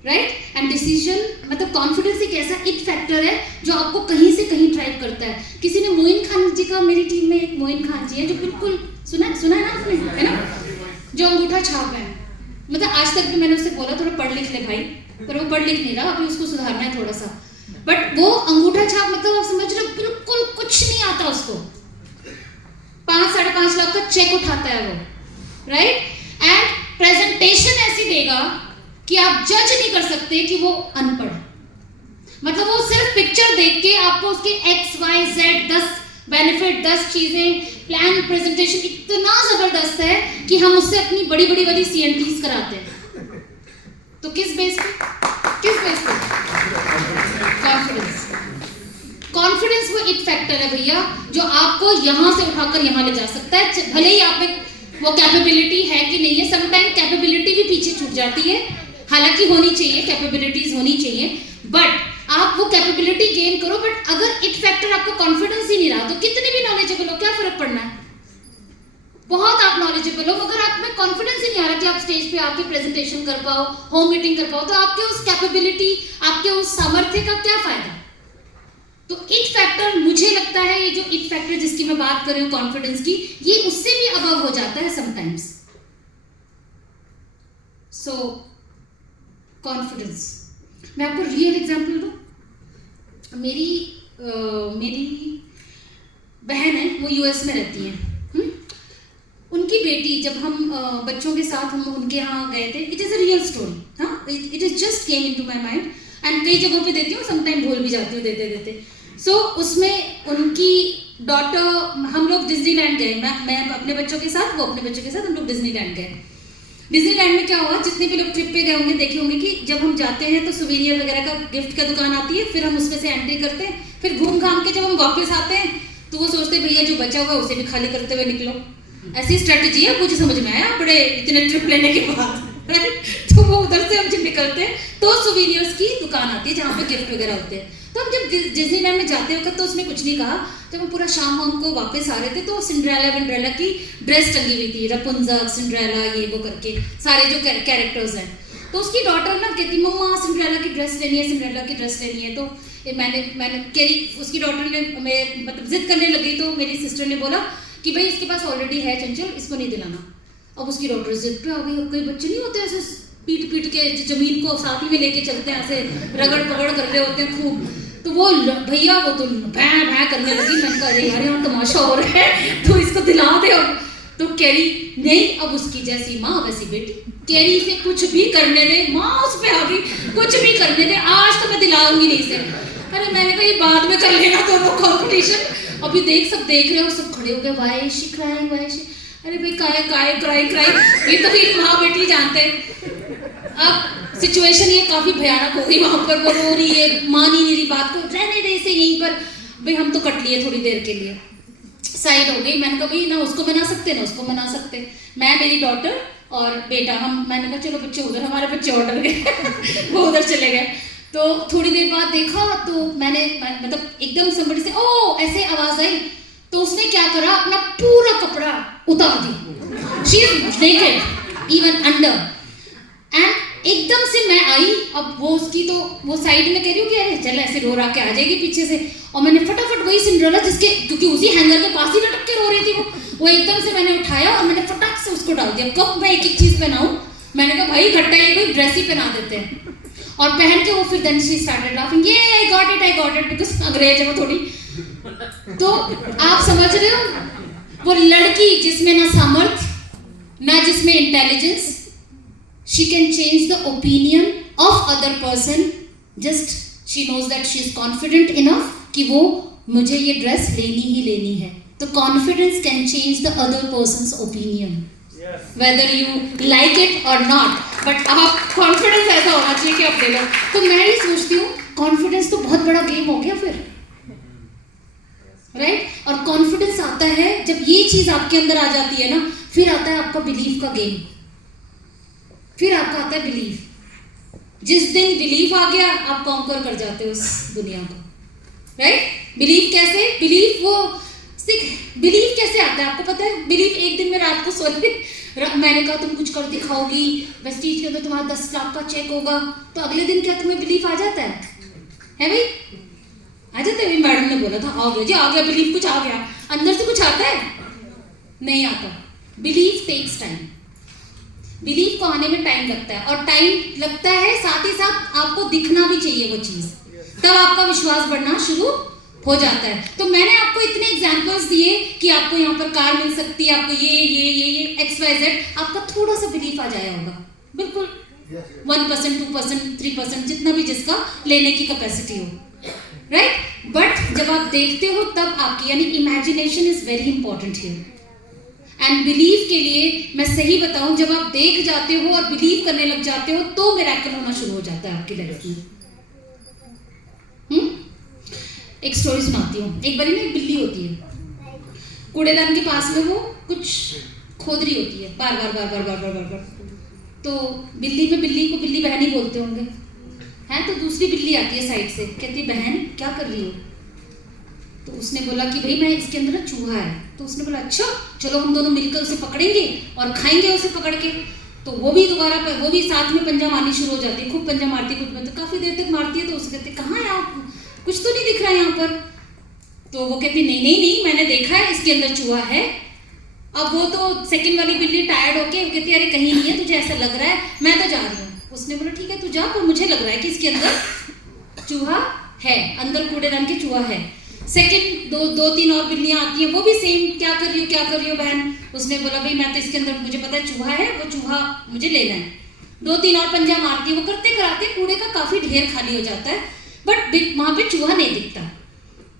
राइट? एंड डिसीजन मतलब कॉन्फिडेंस एक ऐसा इट फैक्टर है जो आपको कहीं से कहीं ड्राइव करता है। किसी ने मोइन खान जी का, मेरी टीम में एक मोइन खान जी है जो बिल्कुल सुना है ना आपने, है ना, जो अंगूठा छाप है। मतलब आज तक भी मैंने उससे बोला थोड़ा पढ़ लिख ले भाई, पर वो पढ़ लिख नहीं रहा, अभी उसको सुधारना है थोड़ा सा। बट वो अंगूठा छाप मतलब आप समझ रहे हो, बिल्कुल कुछ नहीं आता उसको। 5-5.5 लाख का चेक उठाता है वो, राइट? एंड प्रेजेंटेशन ऐसी देगा कि आप जज नहीं कर सकते कि वो अनपढ़, मतलब वो सिर्फ पिक्चर देख के आपको उसके XYZ 10 बेनिफिट, 10 चीजें, प्लान, प्रेजेंटेशन इतना जबरदस्त है कि हम उससे अपनी बड़ी बड़ी वाली CNTs कराते हैं। तो किस बेस पे? कॉन्फिडेंस वो इट फैक्टर है भैया, जो आपको यहां से उठाकर यहां ले जा सकता है। भले ही आप में वो कैपेबिलिटी है कि नहीं है, समटाइम कैपेबिलिटी भी पीछे छूट जाती है, हालांकि होनी चाहिए, कैपेबिलिटीज होनी चाहिए, बट आप वो कैपेबिलिटी गेन करो। बट अगर इट फैक्टर आपको कॉन्फिडेंस ही नहीं रहा, तो कितने भी नॉलेजेबल हो, क्या फर्क पड़ना है? बहुत आप नॉलेजेबल हो, मगर आप में कॉन्फिडेंस ही नहीं आ रहा कि आप स्टेज पे आके प्रेजेंटेशन कर पाओ, होम मीटिंग कर पाओ, तो आपके उस कैपेबिलिटी, आपके उस सामर्थ्य का क्या फायदा? तो इट फैक्टर, मुझे लगता है ये जो इट फैक्टर जिसकी मैं बात कर रही हूँ कॉन्फिडेंस की, ये उससे भी अबव हो जाता है समटाइम्स। सो कॉन्फिडेंस, मैं आपको रियल एग्जांपल दूं। मेरी बहन है, वो US में रहती है। उनकी बेटी, जब हम बच्चों के साथ हम उनके यहाँ गए थे, it is a real story, हाँ, it is just came into my mind, and कई जगहों पे देती हूँ, समटाइम भूल भी जाती हूँ देते देते। सो उसमें उनकी डॉटर, हम लोग डिज्नीलैंड गए, मैं अपने बच्चों के साथ, वो अपने बच्चों के साथ, हम लोग डिज्नीलैंड गए। डिज्नीलैंड में क्या हुआ, जितने भी लोग ट्रिप पे गए होंगे देखे होंगे कि जब हम जाते हैं तो सुवेनियर वगैरह का गिफ्ट का दुकान आती है, फिर हम उसमें से एंट्री करते हैं, फिर घूम घाम के जब हम वापस आते हैं तो वो सोचते हैं भैया जो बचा हुआ उसे भी खाली करते हुए निकलो। ऐसी स्ट्रेटेजी है, मुझे समझ में आया बड़े इतने ट्रिप लेने के बाद। तो वो उधर से हम जब निकलते हैं तो सुवेनियर्स की दुकान आती है जहाँ पे गिफ्ट वगैरह होते हैं। तो हम जब डिज्नीलैंड में जाते वक्त तो उसने कुछ नहीं कहा। जब हम पूरा शाम हमको वापस आ रहे थे तो सिंड्रेला की ड्रेस टंगी हुई थी, रपुंजल, सिंड्रेला, ये वो करके सारे जो कैरेक्टर्स हैं। तो उसकी डॉटर ना कहती मम्मा सिंड्रेला की ड्रेस लेनी है, सिंड्रेला की ड्रेस लेनी है। तो ये मैंने कह उसकी डॉटर ने मतलब जिद करने लगी, तो मेरी सिस्टर ने बोला कि भाई इसके पास ऑलरेडी है चंचल, इसको नहीं दिलाना। अब उसकी डॉटर जिद पे आ गई। कई बच्चे नहीं होते ऐसे पीट पीट के जमीन को साथ ही में लेके चलते हैं, ऐसे रगड़ पकड़ कर रहे होते हैं खूब। तो वो भैया वो तो भैं भैं करने लगी। मैंने कहा अरे यार यहाँ तमाशा हो रहा है, तो इसको दिला दे। और तो कह रही नहीं, अब उसकी जैसी माँ वैसी बेटी, कह रही इसे कुछ भी करने दे। माँ उस पे आ गई, कुछ भी करने दे, आज तो मैं दिलाऊंगी नहीं इसे। अरे मैंने कहा ये बाद में कर लेना दोनों कंपटीशन, अभी देख रहे हो सब खड़े हो गए, why she crying, why she. अरे भाई काय क्राइंग, ये तो फिर माँ बेटी जानते हैं। अब सिचुएशन ये काफी भयानक हो गई, वहां पर वो रो रही है, मान ही नहीं रही बात को, रहने दे इसे यहीं पर। भाई हम तो कट लिए थोड़ी देर के लिए, साइड हो गई। मैंने कहा भाई ना उसको मना सकते ना उसको मना सकते, मैं मेरी डॉटर और बेटा, हम मैंने कहा चलो बच्चे उधर, हमारे बच्चे ऑर्डर गए वो उधर चले गए। तो थोड़ी देर बाद देखा तो मैंने मतलब एकदम somebody से ओ ऐसे आवाज आई, तो उसने क्या करा, अपना पूरा कपड़ा उतार दिया, she is naked even under. And एकदम से मैं आई, अब वो उसकी तो वो साइड में कह रही हूँ कि अरे चल ऐसे रो के आ जाएगी पीछे से, और मैंने फटाफट वही सिंड्रेला जिसके, क्योंकि उसी हैंगर के पास ही लटक के रो रही थी वो एकदम से मैंने उठाया और मैंने फटाक से उसको डाल दिया। कब मैं एक एक चीज पहनाऊं, मैंने कहा भाई इकट्ठा ये कोई ड्रेस ही पहना देते हैं। और पहन के वो फिर देन शी स्टार्टेड लाफिंग, ये आई गॉट इट बिकॉज अंग्रेज है वो थोड़ी। तो आप समझ रहे हो, वो लड़की जिसमें ना सामर्थ्य ना जिसमें intelligence, she can change the opinion of other person, just she knows that she is confident enough कि वो मुझे ये ड्रेस लेनी ही लेनी है। तो confidence can change the other person's opinion, whether you like it or not, but आप confidence ऐसा होना चाहिए कि आप ले लो। तो मैं ही सोचती हूँ confidence तो बहुत बड़ा गेम हो गया फिर, राइट? और confidence आता है जब ये चीज आपके अंदर आ जाती है ना, फिर आता है आपका बिलीफ का गेम, फिर आपका आता है बिलीफ। जिस दिन बिलीफ आ गया आप कॉन्कर कर जाते हो उस दुनिया को, राइट? बिलीफ कैसे, बिलीफ कैसे आता है आपको पता है? बिलीफ एक दिन में रात को सोए मैंने कहा तुम कुछ कर दिखाओगी, वेस्टीज के अंदर तुम्हारा 10 लाख का चेक होगा, तो अगले दिन क्या तुम्हें बिलीफ आ जाता है भाई? आ जाता है। मैडम ने बोला था आ गया जी, आ गया बिलीफ, कुछ आ गया। अंदर से कुछ आता है? नहीं आता। बिलीफ टेक्स टाइम, बिलीफ को आने में टाइम लगता है, और टाइम लगता है साथ ही साथ आपको दिखना भी चाहिए वो चीज, तब आपका विश्वास बढ़ना शुरू हो जाता है। तो मैंने आपको इतने एग्जांपल्स दिए कि आपको यहाँ पर कार मिल सकती है, आपको ये XYZ, आपका थोड़ा सा बिलीफ आ जाया होगा, बिल्कुल 1%, 2%, 3%, जितना भी जिसका लेने की कैपेसिटी हो, राइट? बट जब आप देखते हो तब आपकी, यानी imagination is very important here. And believe के लिए मैं सही बताऊं, जब आप देख जाते हो और बिलीव करने लग जाते हो तो मिरेकल होना शुरू हो जाता है आपकी लाइफ में। एक स्टोरी सुनाती हूँ। एक बारी ना एक बिल्ली होती है, कूड़ेदान के पास में वो कुछ खोद रही होती है बार बार। तो बिल्ली को बिल्ली बहन ही बोलते होंगे, है? तो दूसरी बिल्ली आती है साइड से, कहती है बहन क्या कर रही हो? तो उसने बोला कि भाई मैं, इसके अंदर ना चूहा है। तो उसने बोला अच्छा चलो हम दोनों मिलकर उसे पकड़ेंगे और खाएंगे उसे पकड़ के। तो वो भी वो भी साथ में पंजा मारनी शुरू हो जाती है, खूब पंजा मारती है, कुछ तो काफी देर तक मारती है। तो उसे कहते कहाँ है आप, कुछ तो नहीं दिख रहा है यहाँ पर। तो वो कहती नहीं मैंने देखा है इसके अंदर चूहा है। अब वो तो सेकंड वाली बिल्ली टायर्ड होके कहती है अरे कहीं नहीं है, तुझे ऐसा लग रहा है, मैं तो जा रही हूँ। उसने बोला ठीक है तू जा, पर मुझे लग रहा है कि इसके अंदर चूहा है, अंदर कूड़ेदान के चूहा है। सेकंड दो तीन और बिल्लियां आती हैं, वो भी सेम, क्या कर रही हो बहन? उसने बोला भाई मैं तो इसके अंदर, मुझे पता है चूहा है, वो चूहा मुझे लेना है। 2-3 और पंजा मारती है, वो करते कराते कूड़े का काफी ढेर खाली हो जाता है, बट वहां पे चूहा नहीं दिखता।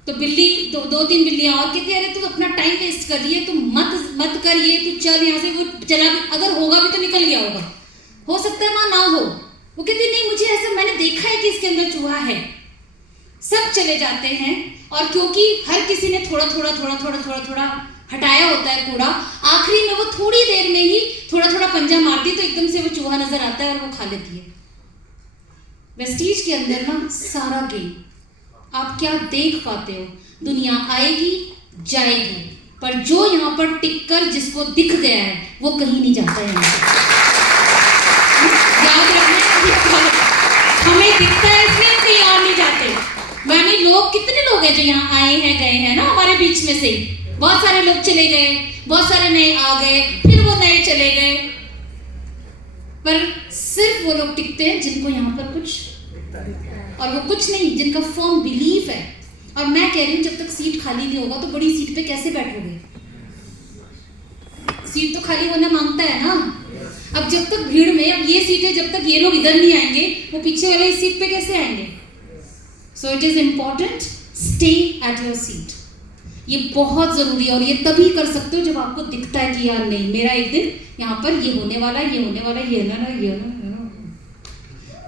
तो बिल्ली 2-3 बिल्लियां और कहती है अरे तू अपना टाइम वेस्ट कर रही है, तू मत कर ये, तू चल यहाँ से। वो चला भी, अगर होगा भी तो निकल गया होगा, हो सकता है वहां ना हो। वो कहती नहीं मुझे ऐसा, मैंने देखा है कि इसके अंदर चूहा है। सब चले जाते हैं, और क्योंकि हर किसी ने थोड़ा हटाया होता है कूड़ा, आखिरी में वो थोड़ी देर में ही थोड़ा पंजा मारती, तो एकदम से वो चूहा नजर आता है और वो खा लेती है। वेस्टीज के अंदर ना सारा गेम, आप क्या देख पाते हो? दुनिया आएगी जाएगी, पर जो यहाँ पर टिककर जिसको दिख गया है वो कहीं नहीं जाता है। याद रखना हमें दिखता है इसलिए हम कहीं और नहीं जाते। माने लोग, कितने लोग हैं जो यहाँ आए हैं गए हैं ना हमारे बीच में से, बहुत सारे लोग चले गए, बहुत सारे नए आ गए, फिर वो नए चले गए, पर सिर्फ वो लोग टिकते हैं जिनको यहाँ पर कुछ, और वो कुछ नहीं, जिनका फर्म बिलीफ है। और मैं कह रही हूँ जब तक सीट खाली नहीं होगा तो बड़ी सीट पे कैसे बैठोगे? सीट तो खाली होना मांगता है ना। अब जब तक भीड़ में, अब ये सीटें जब तक ये लोग इधर नहीं आएंगे, वो पीछे वाले इस सीट पे कैसे आएंगे? So it is important, stay at your seat. ये बहुत जरूरी है, और ये तभी कर सकते हो जब आपको दिखता है कि यार नहीं, मेरा एक दिन यहाँ पर ये होने वाला, ये होने वाला, ये ना ये ना।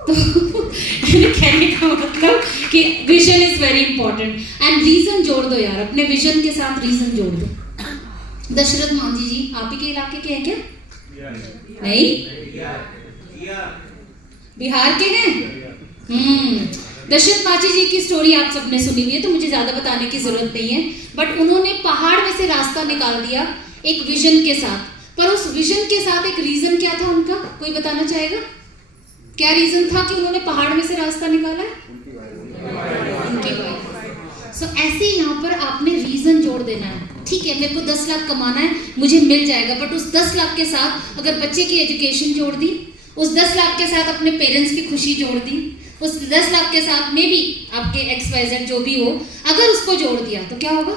तो कहने का मतलब कि vision is very important, and reason जोड़ दो यार, अपने विजन के साथ रीजन जोड़ दो। दशरथ मांझी जी आप ही के इलाके के हैं क्या? नहीं, बिहार के हैं। दशरथ मांझी जी की स्टोरी आप सबने सुनी हुई है, तो मुझे ज्यादा बताने की जरूरत नहीं है। बट उन्होंने पहाड़ में से रास्ता निकाल दिया एक विजन के साथ, पर उस विजन के साथ एक रीजन क्या था उनका, कोई बताना चाहेगा? क्या रीजन था कि उन्होंने पहाड़ में से रास्ता निकाला? उनकी वाइफ। सो ऐसे यहाँ पर आपने रीजन जोड़ देना है। ठीक है, मेरे को 10 लाख कमाना है, मुझे मिल जाएगा, बट उस 10 लाख के साथ अगर बच्चे की एजुकेशन जोड़ दी, उस 10 लाख के साथ अपने पेरेंट्स की खुशी जोड़ दी, उस 10 लाख के साथ मे बी आपके XYZ जो भी हो, अगर उसको जोड़ दिया तो क्या होगा?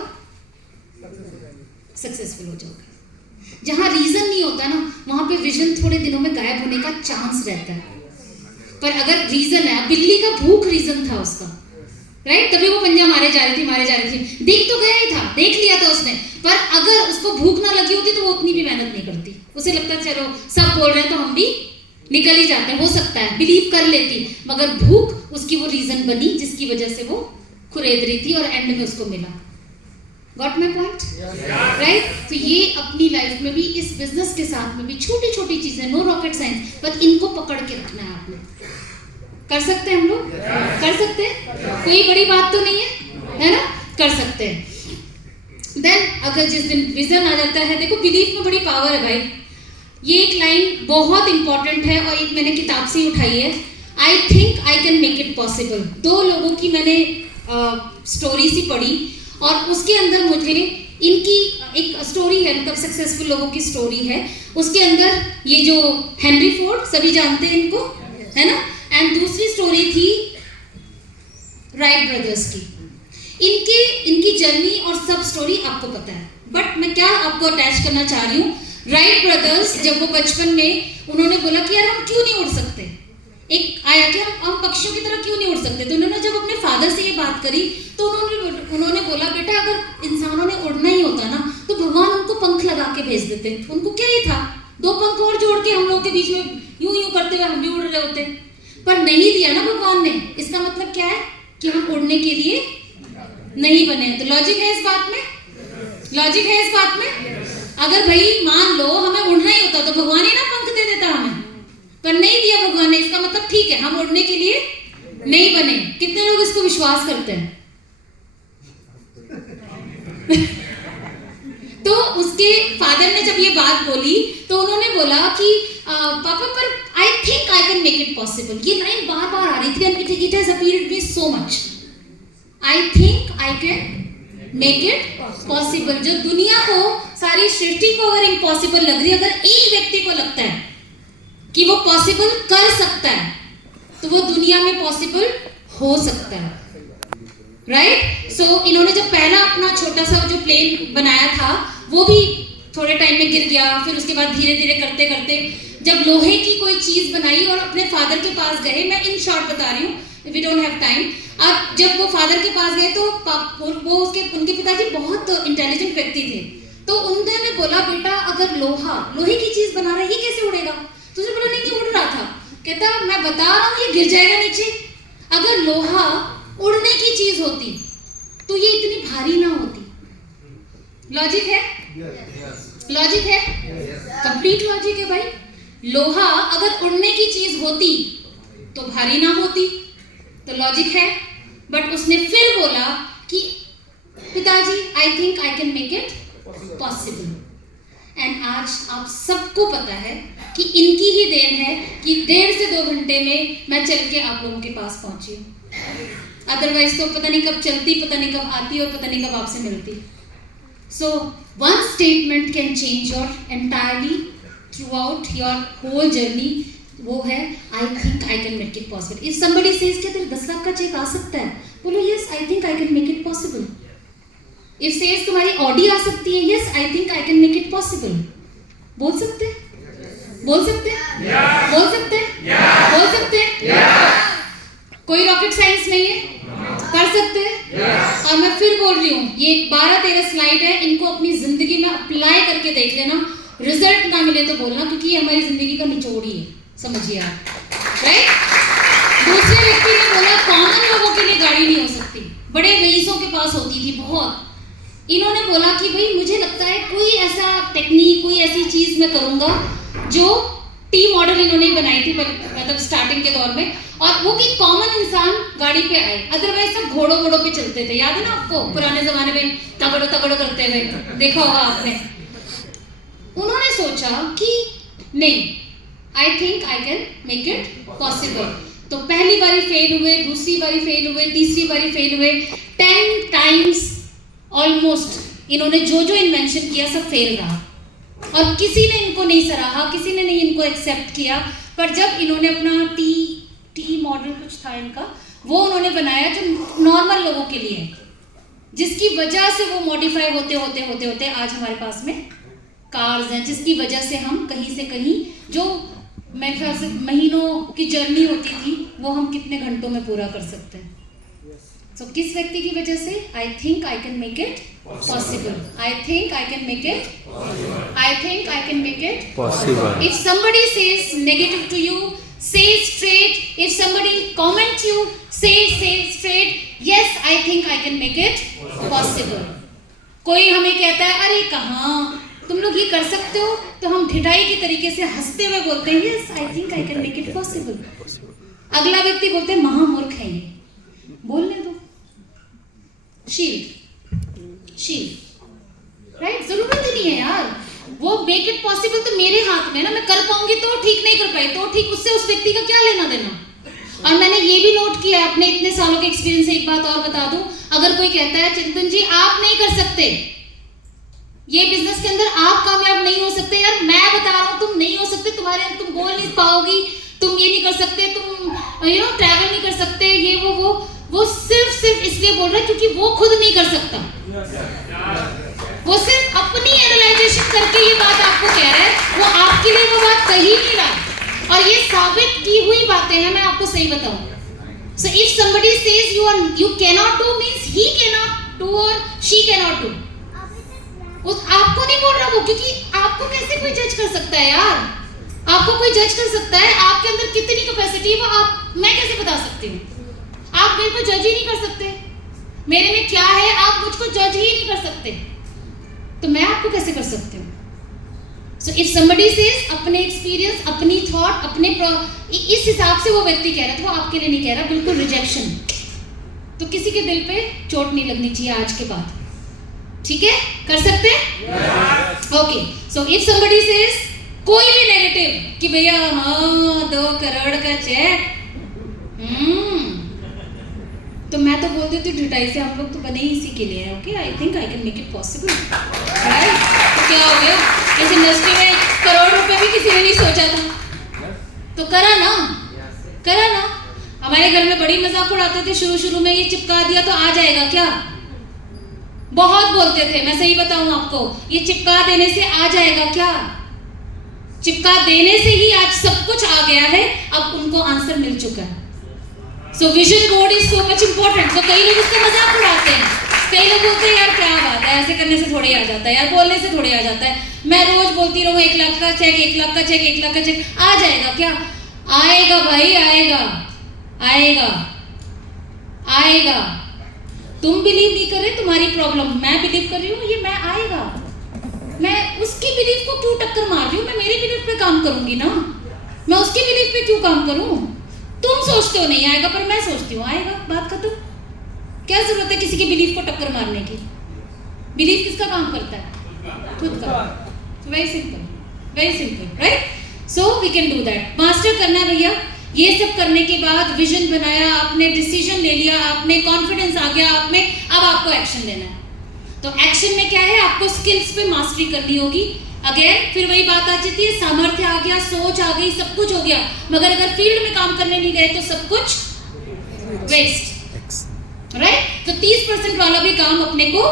सक्सेसफुल हो जाओगे। जहाँ रीजन नहीं होता ना, वहां पे विजन थोड़े दिनों में गायब होने का चांस रहता है। पर अगर रीजन है, बिल्ली का भूख रीजन था उसका, राइट? तभी वो पंजा मारे जा रही थी, देख तो गया ही था, देख लिया था उसने, पर अगर उसको भूख ना लगी होती तो वो उतनी भी मेहनत नहीं करती। उसे लगता चलो सब बोल रहे हैं तो हम भी निकल ही जाते हैं, हो सकता है, बिलीव कर लेती, मगर भूख उसकी वो रीजन बनी जिसकी वजह से वो खुरेद रही थी और एंड में उसको मिला। Got my point, right? तो ये अपनी लाइफ में भी, इस बिजनेस के साथ में भी छोटी छोटी चीजें, नो रॉकेट साइंस, पर इनको पकड़ के रखना है आपने। कर सकते हैं हम लोग? कर सकते हैं, कोई बड़ी बात तो नहीं है ना? कर सकते हैं। देन अगर जिस दिन विजन आ जाता है, देखो बिलीफ में बड़ी पावर है भाई। ये एक लाइन बहुत इंपॉर्टेंट है और एक मैंने किताब से ही उठाई है, I think I can make it possible. 2 लोगों की मैंने स्टोरी सी पढ़ी और उसके अंदर मुझे इनकी एक स्टोरी है, मतलब सक्सेसफुल लोगों की स्टोरी है। उसके अंदर ये जो हेनरी फोर्ड, सभी जानते हैं इनको, है ना? एंड दूसरी स्टोरी थी राइट ब्रदर्स की। इनकी जर्नी और सब स्टोरी आपको पता है, बट मैं क्या आपको अटैच करना चाह रही हूँ, राइट ब्रदर्स जब वो बचपन में उन्होंने बोला कि यार हम क्यों नहीं उड़ सकते, एक आया कि हम पक्षियों की तरह क्यों नहीं उड़ सकते, तो उन्होंने जब अपने फादर से ये बात करी तो उन्होंने बोला बेटा अगर इंसानों ने उड़ना ही होता ना तो भगवान उनको पंख लगा के भेज देते, उनको क्या ही था, 2 पंख और जोड़ के हम लोग के बीच में यूं यूं करते हुए हम भी उड़ रहे होते, पर नहीं दिया ना भगवान ने। इसका मतलब क्या है कि हम उड़ने के लिए नहीं बने। तो लॉजिक है इस बात में, लॉजिक है इस बात में। अगर भाई मान लो हमें उड़ना ही होता तो भगवान ही ना पंख दे देता हमें, पर नहीं दिया भगवान ने, इसका मतलब ठीक है हम उड़ने के लिए नहीं बने। कितने लोग इसको विश्वास करते हैं? तो उसके फादर ने जब ये बात बोली तो उन्होंने बोला कि पापा पर आई think I can make it possible. ये लाइन बार बार आ रही थी and it has appeared me so much, I think I can make it possible. जो दुनिया को, सारी सृष्टि को अगर इम्पॉसिबल लग रही है, अगर एक व्यक्ति को लगता है कि वो पॉसिबल कर सकता है तो वो दुनिया में पॉसिबल हो सकता है, राइट? सो इन्होंने जब पहला अपना छोटा सा जो प्लेन बनाया था वो भी थोड़े टाइम में गिर गया, फिर उसके बाद धीरे धीरे करते करते जब लोहे की कोई चीज बनाई और अपने फादर के पास गए, मैं इन शॉर्ट बता रही हूँ, वी डोंट हैव टाइम। अब जब वो फादर के पास गए तो वो उनके पिताजी बहुत इंटेलिजेंट व्यक्ति थे, तो उन्होंने बोला बेटा अगर लोहे की चीज बना रहा है ये कैसे उड़ेगा? तो उसने बोला नहीं उड़ रहा था। कहता मैं बता रहा हूँ ये गिर जाएगा नीचे। अगर लोहा उड़ने की चीज होती तो ये इतनी भारी ना होती। लॉजिक है? लॉजिक है, कंप्लीट लॉजिक है भाई। लोहा अगर उड़ने की चीज होती तो भारी ना होती, तो लॉजिक है। बट उसने फिर बोला कि पिताजी आई think I can make it possible. And आज आप सबको पता है कि इनकी ही देन है कि 1.5 से 2 घंटे में मैं चल के आप लोगों के पास पहुंची हूँ। अदरवाइज तो पता नहीं कब चलती, पता नहीं कब आती और पता नहीं कब आपसे मिलती। So one statement can change your entirely throughout your whole journey, वो है I think I can make it possible. If somebody says क्या तेरे 10 लाख का चेक आ सकता है, बोलो yes I think I can make it possible. If says तुम्हारी Audi आ सकती है, yes I think I can make it possible. बोल सकते हैं? बोल सकते हैं? बोल सकते हैं? बोल सकते हैं? कोई रॉकेट साइंस नहीं है, कर सकते हैं। और मैं फिर बोल रही हूँ, ये 12-13 स्लाइड है, इनको अपनी जिंदगी में अप्लाई करके देख लेना। रिजल्ट ना मिले तो बोलना, क्योंकि ये हमारी जिंदगी का निचोड़ ही है, समझिए आप, राइट। दूसरे व्यक्ति ने बोला कॉमन लोगों के लिए गाड़ी नहीं हो सकती, बड़े रईसों के पास होती थी बहुत। इन्होंने बोला कि भाई मुझे लगता है कोई ऐसा टेक्निक, कोई ऐसी चीज मैं करूंगा जो टी मॉडल इन्होंने बनाई थी मतलब स्टार्टिंग के दौर में, और वो कि कॉमन इंसान गाड़ी पे आए। अदरवाइज सब घोड़ों घोड़ों पे चलते थे, याद है ना आपको, पुराने जमाने में तगड़ो तगड़ो करते हुए, देखा होगा आपने। उन्होंने सोचा कि नहीं, आई think I can make it possible. तो पहली बारी फेल हुए, दूसरी बारी फेल हुए, तीसरी बारी फेल हुए, 10 टाइम्स ऑलमोस्ट इन्होंने जो जो इन्वेंशन किया सब फेल रहा, और किसी ने इनको नहीं सराहा, किसी ने नहीं इनको एक्सेप्ट किया। पर जब इन्होंने अपना टी मॉडल कुछ था इनका, वो उन्होंने बनाया जो नॉर्मल लोगों के लिए है, जिसकी वजह से वो मॉडिफाई होते होते होते होते आज हमारे पास में कार्स हैं, जिसकी वजह से हम कहीं से कहीं, जो मेरे ख्याल से महीनों की जर्नी होती थी, वो हम कितने घंटों में पूरा कर सकते हैं। सो किस व्यक्ति की वजह से? आई think I can make it possible. I think I can make it, I think I can make it possible. If somebody says negative to you, say straight. If somebody comment you, say straight, yes I think I can make it possible. कोई हमें कहता है अरे कहाँ तुम लोग ये कर सकते हो, तो हम ढिठाई की तरीके से हंसते हुए बोलते हैं yes I think I can make it possible. अगला व्यक्ति बोलते हैं महामूर्ख है ये, बोलने दो, शील्ड, राइट। जरूरत ही नहीं है यार, वो मेक इट पॉसिबल तो मेरे हाथ में है ना, मैं कर पाऊंगी तो ठीक, नहीं कर पाई तो ठीक, उससे उस व्यक्ति का क्या लेना देना। और मैंने ये भी नोट किया है अपने इतने सालों के एक्सपीरियंस से, एक बात और बता दूं, अगर कोई कहता है चिंतन जी आप नहीं कर सकते, ये बिजनेस के अंदर आप कामयाब नहीं हो सकते, यार मैं बता रहा हूँ तुम नहीं हो सकते, तुम बोल नहीं पाओगी, तुम ये नहीं कर सकते, तुम ट्रैवल नहीं कर सकते, ये वो सिर्फ इसलिए बोल रहा है क्योंकि वो खुद नहीं कर सकता। वो सिर्फ अपनी एनालाइजेशन करके ये बात आपको कह रहा है, वो आपके लिए वो बात कही नहीं रहा, और ये साबित की हुई बातें हैं। मैं आपको सही बताऊं, so if somebody says you cannot do means he cannot do or she cannot do, उस आपको नहीं बोल रहा वो, क्योंकि आपको कैसे कोई जज कर सकता है यार, आपको कोई जज कर सकता है आपके अंदर कितनी कैपेसिटी है वो मैं कैसे बता सकती हूँ? आप मेरे को जज ही नहीं कर सकते, मेरे में क्या है आप मुझको जज ही नहीं कर सकते, तो मैं आपको कैसे कर सकती हूँ? सो इफ somebody says अपने एक्सपीरियंस, अपनी थॉट, अपने इस हिसाब से वो व्यक्ति कह रहा है, तो वो आपके लिए नहीं कह रहा, बिल्कुल रिजेक्शन। तो किसी के दिल पे चोट नहीं लगनी चाहिए आज के बाद, ठीक है? कर सकते हैं? Okay, so if somebody says कोई भी नेगेटिव कि भैया हाँ 2 करोड़ का चेक, तो मैं तो बोल देती हूँ ढिठाई से, हम लोग तो बने ही इसी के लिए हैं। Okay, I think I can make it possible, right? तो क्या हो गया, इस इंडस्ट्री में करोड़ रुपए भी किसी ने नहीं सोचा था, तो करा ना। हमारे घर में बड़ी मजाक उड़ाते थे शुरू में, ये चिपका दिया तो आ जाएगा क्या, बहुत बोलते थे। मैं सही बताऊं आपको, ये चिपका देने से आ जाएगा क्या? चिपका देने से ही आज सब कुछ आ गया है, अब उनको आंसर मिल चुका है। So vision board is so much important. तो कई लोग इसका मजाक उड़ाते हैं, कई लोग बोलते हैं यार क्या बात है, ऐसे करने से थोड़ी आ जाता है यार, बोलने से थोड़ी आ जाता है, मैं रोज बोलती रहूं 1 लाख का चेक, 1 लाख का चेक, 1 लाख का चेक, आ जाएगा क्या? आएगा भाई, आएगा। तुम बिलीव नहीं कर रहे, तुम्हारी प्रॉब्लम, मैं बिलीव कर रही हूँ, ये मैं आएगा। मैं उसकी बिलीफ को क्यों टक्कर मार रही हूँ? मैं मेरी बिलीफ पे काम करूंगी ना, मैं उसकी बिलीफ पे क्यों काम करूं? तुम सोचते हो नहीं आएगा, पर मैं सोचती हूँ आएगा, बात खत्म। क्या जरूरत है किसी की बिलीफ को टक्कर मारने की? बिलीफ किसका काम करता है? खुद का। Very simple, right? So we can do that. Master करना है भैया। ये सब करने के बाद विजन बनाया आपने, डिसीजन ले लिया आपने, कॉन्फिडेंस आ गया आप में, अब आपको एक्शन लेना है। तो एक्शन में क्या है, आपको स्किल्स पे मास्टरी करनी होगी। अगेन फिर वही बात आ जाती है, सामर्थ्य आ गया, सोच आ गई, सब कुछ हो गया, मगर अगर फील्ड में काम करने नहीं गए तो सब कुछ वेस्ट, राइट। तो 30% वाला भी काम अपने को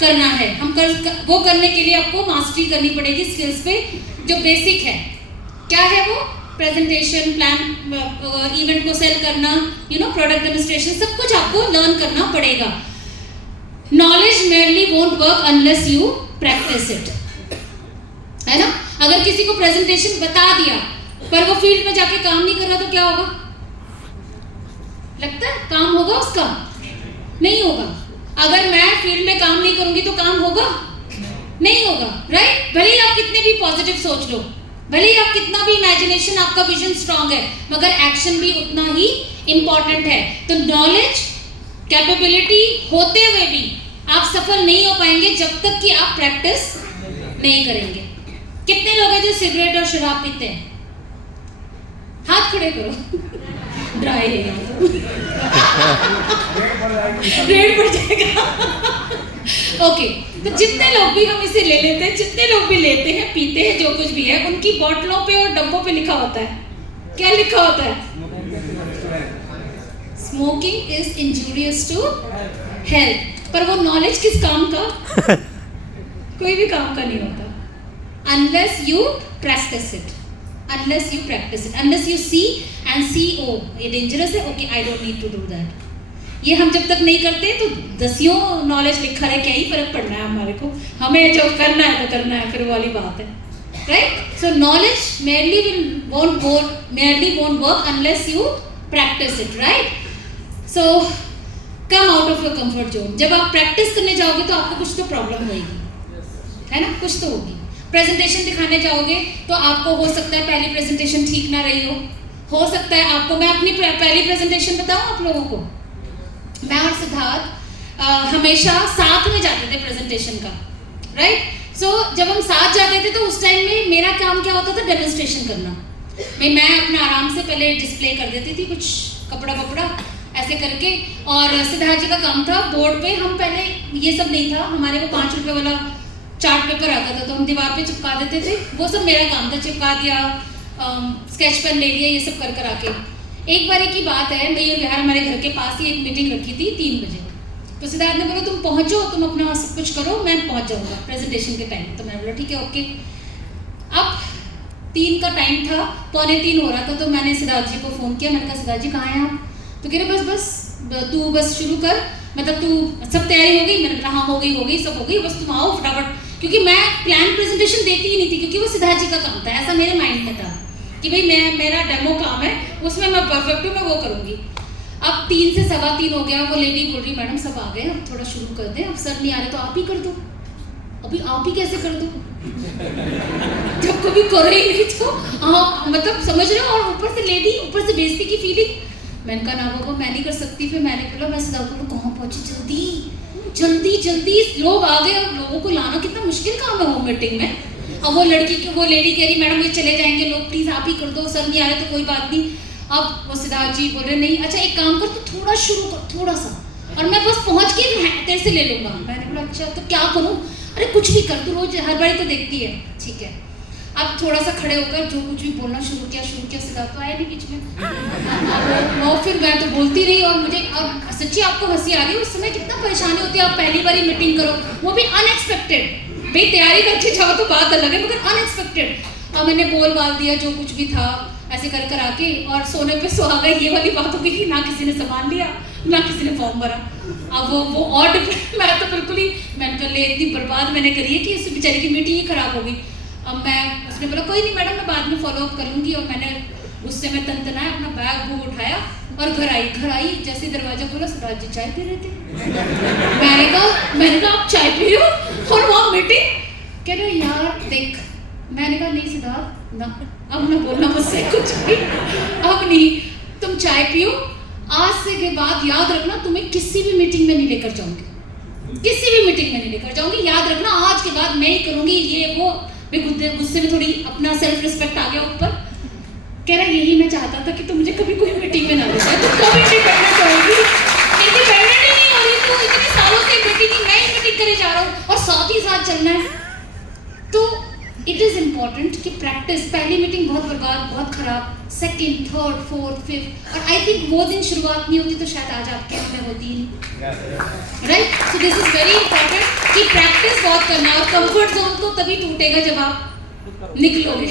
करना है। वो करने के लिए आपको मास्टरी करनी पड़ेगी स्किल्स पे, जो बेसिक है। क्या है वो? प्रेजेंटेशन, प्लान, इवेंट को सेल करना, प्रोडक्ट डेमोन्स्ट्रेशन, सब कुछ आपको लर्न करना पड़ेगा। Knowledge merely won't work unless you practice it, है ना। अगर किसी को प्रेजेंटेशन बता दिया पर वो फील्ड में जाके काम नहीं कर रहा तो क्या होगा? लगता है काम होगा उसका? नहीं होगा। अगर मैं फील्ड में काम नहीं करूंगी तो काम होगा? नहीं होगा, राइट। भले ही आप कितने भी पॉजिटिव सोच लो, भले ही आप कितना भी इमेजिनेशन, आपका विजन स्ट्रांग है, मगर एक्शन भी उतना ही इंपॉर्टेंट है। तो नॉलेज, कैपेबिलिटी होते हुए भी आप सफल नहीं हो पाएंगे जब तक कि आप प्रैक्टिस नहीं करेंगे। कितने लोग हैं जो सिगरेट और शराब पीते हैं? हाथ खड़े करो। ड्राई है रेड पड़ जाएगा। ओके, तो जितने लोग भी हम इसे ले लेते हैं, जितने लोग भी लेते हैं, पीते हैं, जो कुछ भी है, उनकी बोतलों पे और डब्बों पे लिखा होता है, क्या लिखा होता है? Smoking is injurious to health. पर वो नॉलेज किस काम का? कोई भी काम का नहीं होता unless you practice it, unless you practice it, unless you see and see, oh ये dangerous है, okay I don't need to do that। ये हम जब तक नहीं करते तो दसियों नॉलेज लिखा है, क्या ही फर्क पड़ना है हमारे को, हमें जो करना है तो करना है, फिर वाली बात है, right. So knowledge merely won't work unless you practice it, right? So come out of your comfort zone। जब आप प्रैक्टिस करने जाओगे तो आपको कुछ तो प्रॉब्लम होगी, है ना, कुछ तो होगी। प्रेजेंटेशन दिखाने जाओगे तो आपको हो सकता है पहली प्रेजेंटेशन ठीक ना रही हो सकता है आपको, मैं अपनी पहली प्रेजेंटेशन बताऊं आप लोगों को, मैं और सिद्धार्थ हमेशा साथ में जाते थे प्रेजेंटेशन का, राइट। सो जब हम साथ जाते थे तो उस टाइम में मेरा काम क्या होता था? डेमोन्स्ट्रेशन करना। मैं अपना आराम से पहले डिस्प्ले कर देती थी कुछ कपड़ा ऐसे करके, और सिद्धार्थ जी का काम था बोर्ड पे, हम पहले ये सब नहीं था, हमारे वो 5 रुपए वाला चार्ट पेपर आता था तो हम दीवार पे चिपका देते थे, वो सब मेरा काम था, चिपका दिया, स्केच पेन ले लिया, ये सब कर आके। एक बार की बात है, मयूर विहार हमारे घर के पास ही एक मीटिंग रखी थी 3 बजे, तो सिद्धार्थ ने बोला तुम पहुंचो, तुम अपना सब कुछ करो, मैं पहुंच जाऊंगा प्रेजेंटेशन के टाइम। तो मैंने बोला ठीक है ओके। अब 3 का टाइम था, 2:45 हो रहा था, तो मैंने सिद्धार्थ जी को फ़ोन किया, मैंने कहा सिद्धार्थ जी कहाँ हैं आप? तो कह रहे बस तू बस शुरू कर, मतलब तू सब तैयारी हो गई? मैंने कहा हाँ हो गई, सब हो गई, बस तुम आओ फटाफट, क्योंकि मैं प्लान प्रेजेंटेशन देती ही नहीं थी, क्योंकि वो सिद्धार्थ जी का काम था, ऐसा मेरे माइंड में था कि भाई मेरा डेमो काम है, उसमें मैं परफेक्ट हूँ, मैं वो करूँगी। अब 3 से 3:15 हो गया, वो लेडी बोल रही मैडम सब आ गए, अब थोड़ा शुरू कर दें, अब सर नहीं आ रहे तो आप ही कर दो। अभी आप ही कैसे कर दो जब कभी करो ही नहीं तो, मतलब समझ रहे हो, और ऊपर से लेडी, ऊपर से बेइज्जती की फीलिंग। मैंने कहा ना बाबा मैं नहीं कर सकती। फिर मैंने बोला मैं सिद्धार्थ को कहाँ पहुँची, जल्दी लोग आ गए, अब लोगों को लाना कितना मुश्किल काम है होम मीटिंग में। अब वो लेडी कह रही मैडम ये चले जाएंगे लोग, प्लीज़ आप ही कर दो, सर नहीं आ रहे तो कोई बात नहीं। अब वो सिद्धार्थ जी बोल रहे नहीं, अच्छा एक काम कर, तो थोड़ा शुरू कर, थोड़ा सा, और मैं बस पहुँच के तेरे से ले लूँगा। मैंने बोला अच्छा तो क्या करूँ? अरे कुछ भी कर, तू रोज हर बारी तो देखती है, ठीक है। अब थोड़ा सा खड़े होकर जो कुछ भी बोलना शुरू किया, सिद्धार्थ तो आया नहीं बीच में, और फिर मैं तो बोलती रही, और मुझे अब सच्ची आपको हंसी आ रही है, उस समय कितना परेशानी होती है, आप पहली बारी मीटिंग करो, वो भी अनएक्सपेक्टेड, भाई तैयारी करके जाओ तो बात अलग है, मगर अनएक्सपेक्टेड। अब मैंने बोल बाल दिया जो कुछ भी था, ऐसे कर आके, और सोने पे सुहागा गई, ये वाली बात हो गई कि ना किसी ने सामान लिया ना किसी ने फॉर्म भरा। अब वो और मैं तो बिल्कुल ही, मैंने कहा इतनी बर्बाद मैंने करी है कि इस बेचारी की मीटिंग ही खराब हो गई। अब उसने बोला कोई नहीं मैडम मैं बाद में फॉलो अप कर लूँगी, और मैंने उससे मैं तनतनाया, अपना बैग उठाया और घर आई जैसे दरवाजा खोला, सिद्धार्थ जी चाय पी रहे थे। मैंने कहा आप चाय पी रहे हो और वहाँ मीटिंग? कह रहे यार देख, मैंने कहा नहीं सिद्धार्थ ना, अब ना बोलना मुझसे कुछ भी, अब नहीं, तुम चाय पियो, आज से के बाद याद रखना तुम्हें किसी भी मीटिंग में नहीं लेकर जाऊंगी, किसी भी मीटिंग में नहीं लेकर जाऊंगी, याद रखना आज के बाद मैं ही करूंगी ये वो। फिर गुस्से में थोड़ी अपना सेल्फ रिस्पेक्ट आ गया ऊपर, कह रहा यही मैं चाहता था कि तुम मुझे कभी कोई मीटिंग में ना ले जाए, तुम कब इंडिपेंडेंट होगी, इंडिपेंडेंट ही नहीं हो रही, तो इतने सालों से मीटिंग की मैं मीटिंग करे जा रहा हूँ और साथ ही साथ चलना है। तो इट इज़ इम्पॉर्टेंट कि प्रैक्टिस, पहली मीटिंग बहुत बर्बाद, बहुत खराब, सेकंड, थर्ड, फोर्थ, फिफ्थ, और आई थिंक वो दिन शुरुआत नहीं होती तो शायद आज आपके में होती ही नहीं, right. So this is very important कि प्रैक्टिस बहुत करना है, और कंफर्ट जोन तो तभी टूटेगा जब आप निकलोगे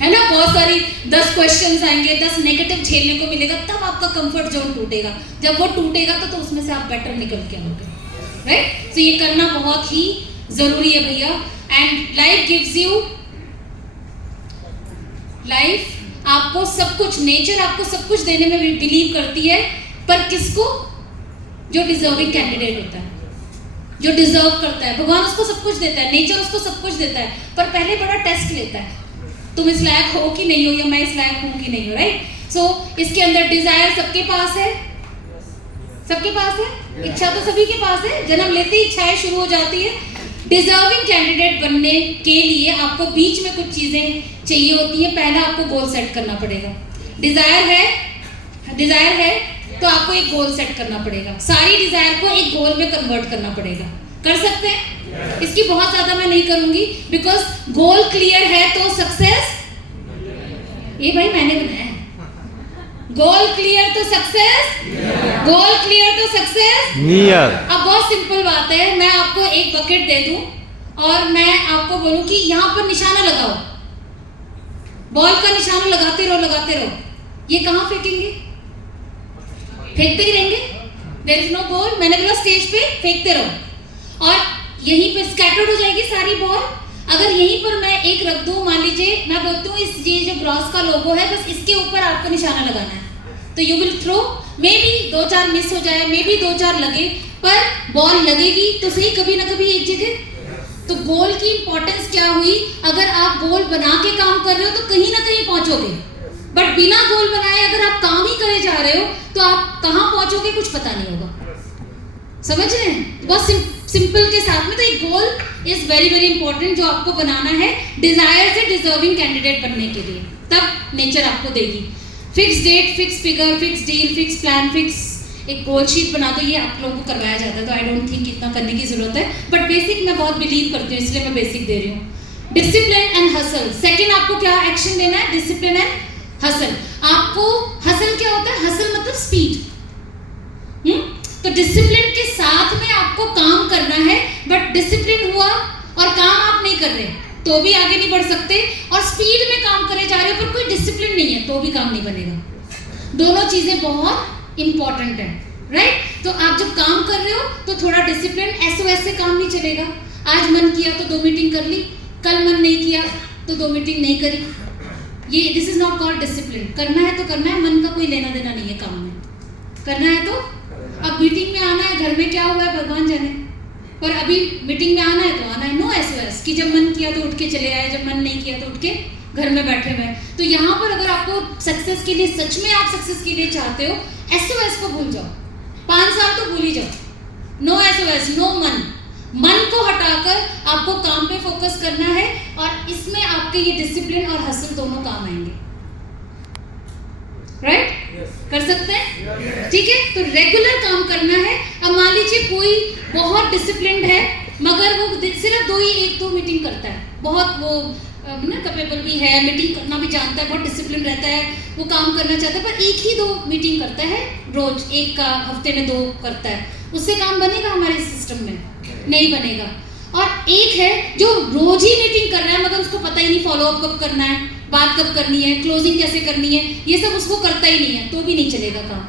है ना। बहुत सारी 10 क्वेश्चंस आएंगे, 10 नेगेटिव झेलने को मिलेगा, तब आपका कंफर्ट जोन टूटेगा। जब वो टूटेगा तो उसमें से आप बेटर निकल के आओगे, राइट। सो ये करना बहुत ही जरूरी है भैया। And life gives you, life आपको सब कुछ, नेचर आपको सब कुछ देने में बिलीव करती है, पर किसको? जो डिजर्विंग कैंडिडेट होता है, जो डिजर्व करता है। भगवान उसको सब कुछ देता है, नेचर उसको सब कुछ देता है, पर पहले बड़ा टेस्ट लेता है, तुम इस लायक हो कि नहीं हो, या मैं इस लायक हूं कि नहीं हो, राइट। सो इसके अंदर डिजायर सबके पास है, सबके पास है, इच्छा तो सभी के पास है, जन्म लेते ही इच्छाएं शुरू हो जाती है। डिजर्विंग कैंडिडेट बनने के लिए आपको बीच में कुछ चीजें चाहिए होती है। पहला आपको गोल सेट करना पड़ेगा। डिजायर है तो आपको एक गोल सेट करना पड़ेगा, सारी डिजायर को एक गोल में कन्वर्ट करना पड़ेगा। कर सकते हैं? इसकी बहुत ज्यादा मैं नहीं करूंगी, बिकॉज गोल क्लियर है तो सक्सेस, ये भाई मैंने बनाया है, गोल क्लियर तो सक्सेस, गोल क्लियर तो सक्सेस नियर। अब बहुत सिंपल बात है, मैं आपको एक बकेट दे दूं और मैं आपको बोलूं कि यहाँ पर निशाना लगाओ, बॉल का निशाना लगाते रहो, ये कहाँ फेंकेंगे? फेंकते ही रहेंगे, देयर इज नो गोल। मैंने बोला स्टेज पे फेंकते रहो, और यहीं पे स्कैटर्ड हो जाएगी सारी बॉल। अगर यहीं पर मैं एक रख दूं, मान लीजिए मैं बोलती हूँ इस ये जो ग्रॉस का लोगो है, बस इसके ऊपर आपको निशाना लगाना है, तो you will throw, maybe 2-4 miss हो जाए, मे बी 2-4 लगे, पर बॉल लगेगी तो सही कभी ना कभी एक जगह। तो गोल की इंपॉर्टेंस क्या हुई? अगर आप गोल बना के काम कर रहे हो तो कहीं ना कहीं पहुंचोगे, बट बिना गोल बनाए अगर आप काम ही करे जा रहे हो तो आप कहाँ पहुंचोगे कुछ पता नहीं होगा। समझ रहे हैं? बहुत सिंपल के साथ में, तो एक goal is very very important जो आपको बनाना है डिजायर से डिजर्विंग कैंडिडेट बनने के लिए, तब नेचर आपको देगी। Fix date, fix figure, fix deal, fix plan, fix एक गोल शीट बना दो। ये आप लोगों को करवाया जाता है, तो आई डोंट थिंक इतना करने की जरूरत है, बट बेसिक मैं बहुत बिलीव करती हूँ, इसलिए मैं बेसिक दे रही हूँ। डिसिप्लिन एंड हसल, सेकेंड आपको क्या एक्शन लेना है? Discipline and hustle. आपको हसल क्या होता है? हसल मतलब स्पीड। तो डिसिप्लिन के साथ में आपको काम करना है, बट डिसिप्लिन हुआ और काम आप नहीं कर रहे तो भी आगे नहीं बढ़ सकते, और स्पीड में काम करे जा रहे हो पर कोई डिसिप्लिन नहीं है तो भी काम नहीं बनेगा। दोनों चीजें बहुत इंपॉर्टेंट है, राइट। तो आप जब काम कर रहे हो तो थोड़ा डिसिप्लिन, एसओएस से काम नहीं चलेगा। आज मन किया तो 2 मीटिंग कर ली, कल मन नहीं किया तो 2 मीटिंग नहीं करी, ये this is not called discipline. करना है तो करना है, मन का कोई लेना देना नहीं है काम में, करना है तो। अब मीटिंग में आना है, घर में क्या हुआ है भगवान जाने, पर अभी मीटिंग में आना है तो आना है। नो एसओएस कि जब मन किया तो उठ के चले आए, जब मन नहीं किया तो उठ के घर में बैठे हुए। तो यहाँ पर अगर आपको सक्सेस के लिए, सच में आप सक्सेस के लिए चाहते हो, एसओएस को भूल जाओ, 5 साल तो भूल ही जाओ। नो एसओएस, नो मन, मन को हटाकर आपको काम पे फोकस करना है, और इसमें आपके ये डिसिप्लिन और हसल दोनों काम आएंगे, राइट? कर सकते हैं? ठीक है, तो रेगुलर काम करना है। अब मान लीजिए कोई बहुत डिसिप्लिन्ड है, मगर वो सिर्फ 1-2 मीटिंग करता है, बहुत वो ना कैपेबल भी है, मीटिंग करना भी जानता है, बहुत डिसिप्लिन रहता है, वो काम करना चाहता है, पर 1 ही 2 मीटिंग करता है रोज, एक का हफ्ते में 2 करता है, उससे काम बनेगा हमारे सिस्टम में? नहीं बनेगा। और एक है जो रोज ही मीटिंग कर रहा है, मगर उसको पता ही नहीं फॉलो अप कब करना है, बात कब करनी है, क्लोजिंग कैसे करनी है, ये सब उसको करता ही नहीं है, तो भी नहीं चलेगा काम।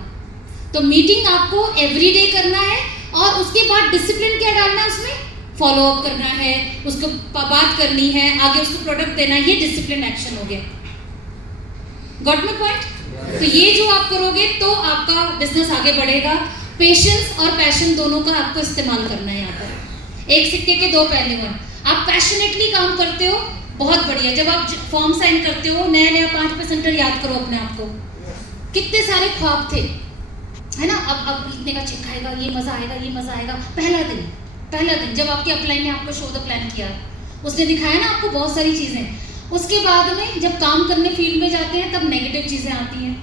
तो मीटिंग आपको एवरीडे करना है, और उसके बाद डिसिप्लिन क्या डालना है उसमें? फॉलो अप करना है, उसको बात करनी है, आगे उसको प्रोडक्ट देना है, ये डिसिप्लिन एक्शन हो गया। Got my point? तो ये जो आप करोगे तो आपका बिजनेस आगे बढ़ेगा। पेशेंस और पैशन दोनों का आपको इस्तेमाल करना है। यहाँ पर एक सिक्के के 2 पहलू हैं। आप पैशनेटली काम करते हो, बहुत बढ़िया। जब आप फॉर्म साइन करते हो, नया 5% याद करो अपने आप को, कितने सारे ख्वाब थे, है ना? अब इतने का चेक आएगा, ये मजा आएगा, ये मजा आएगा। पहला दिन जब आपके अपलाइन ने आपको शो द प्लान किया, उसने दिखाया ना आपको बहुत सारी चीज़ें। उसके बाद में जब काम करने फील्ड में जाते हैं तब नेगेटिव चीज़ें आती हैं,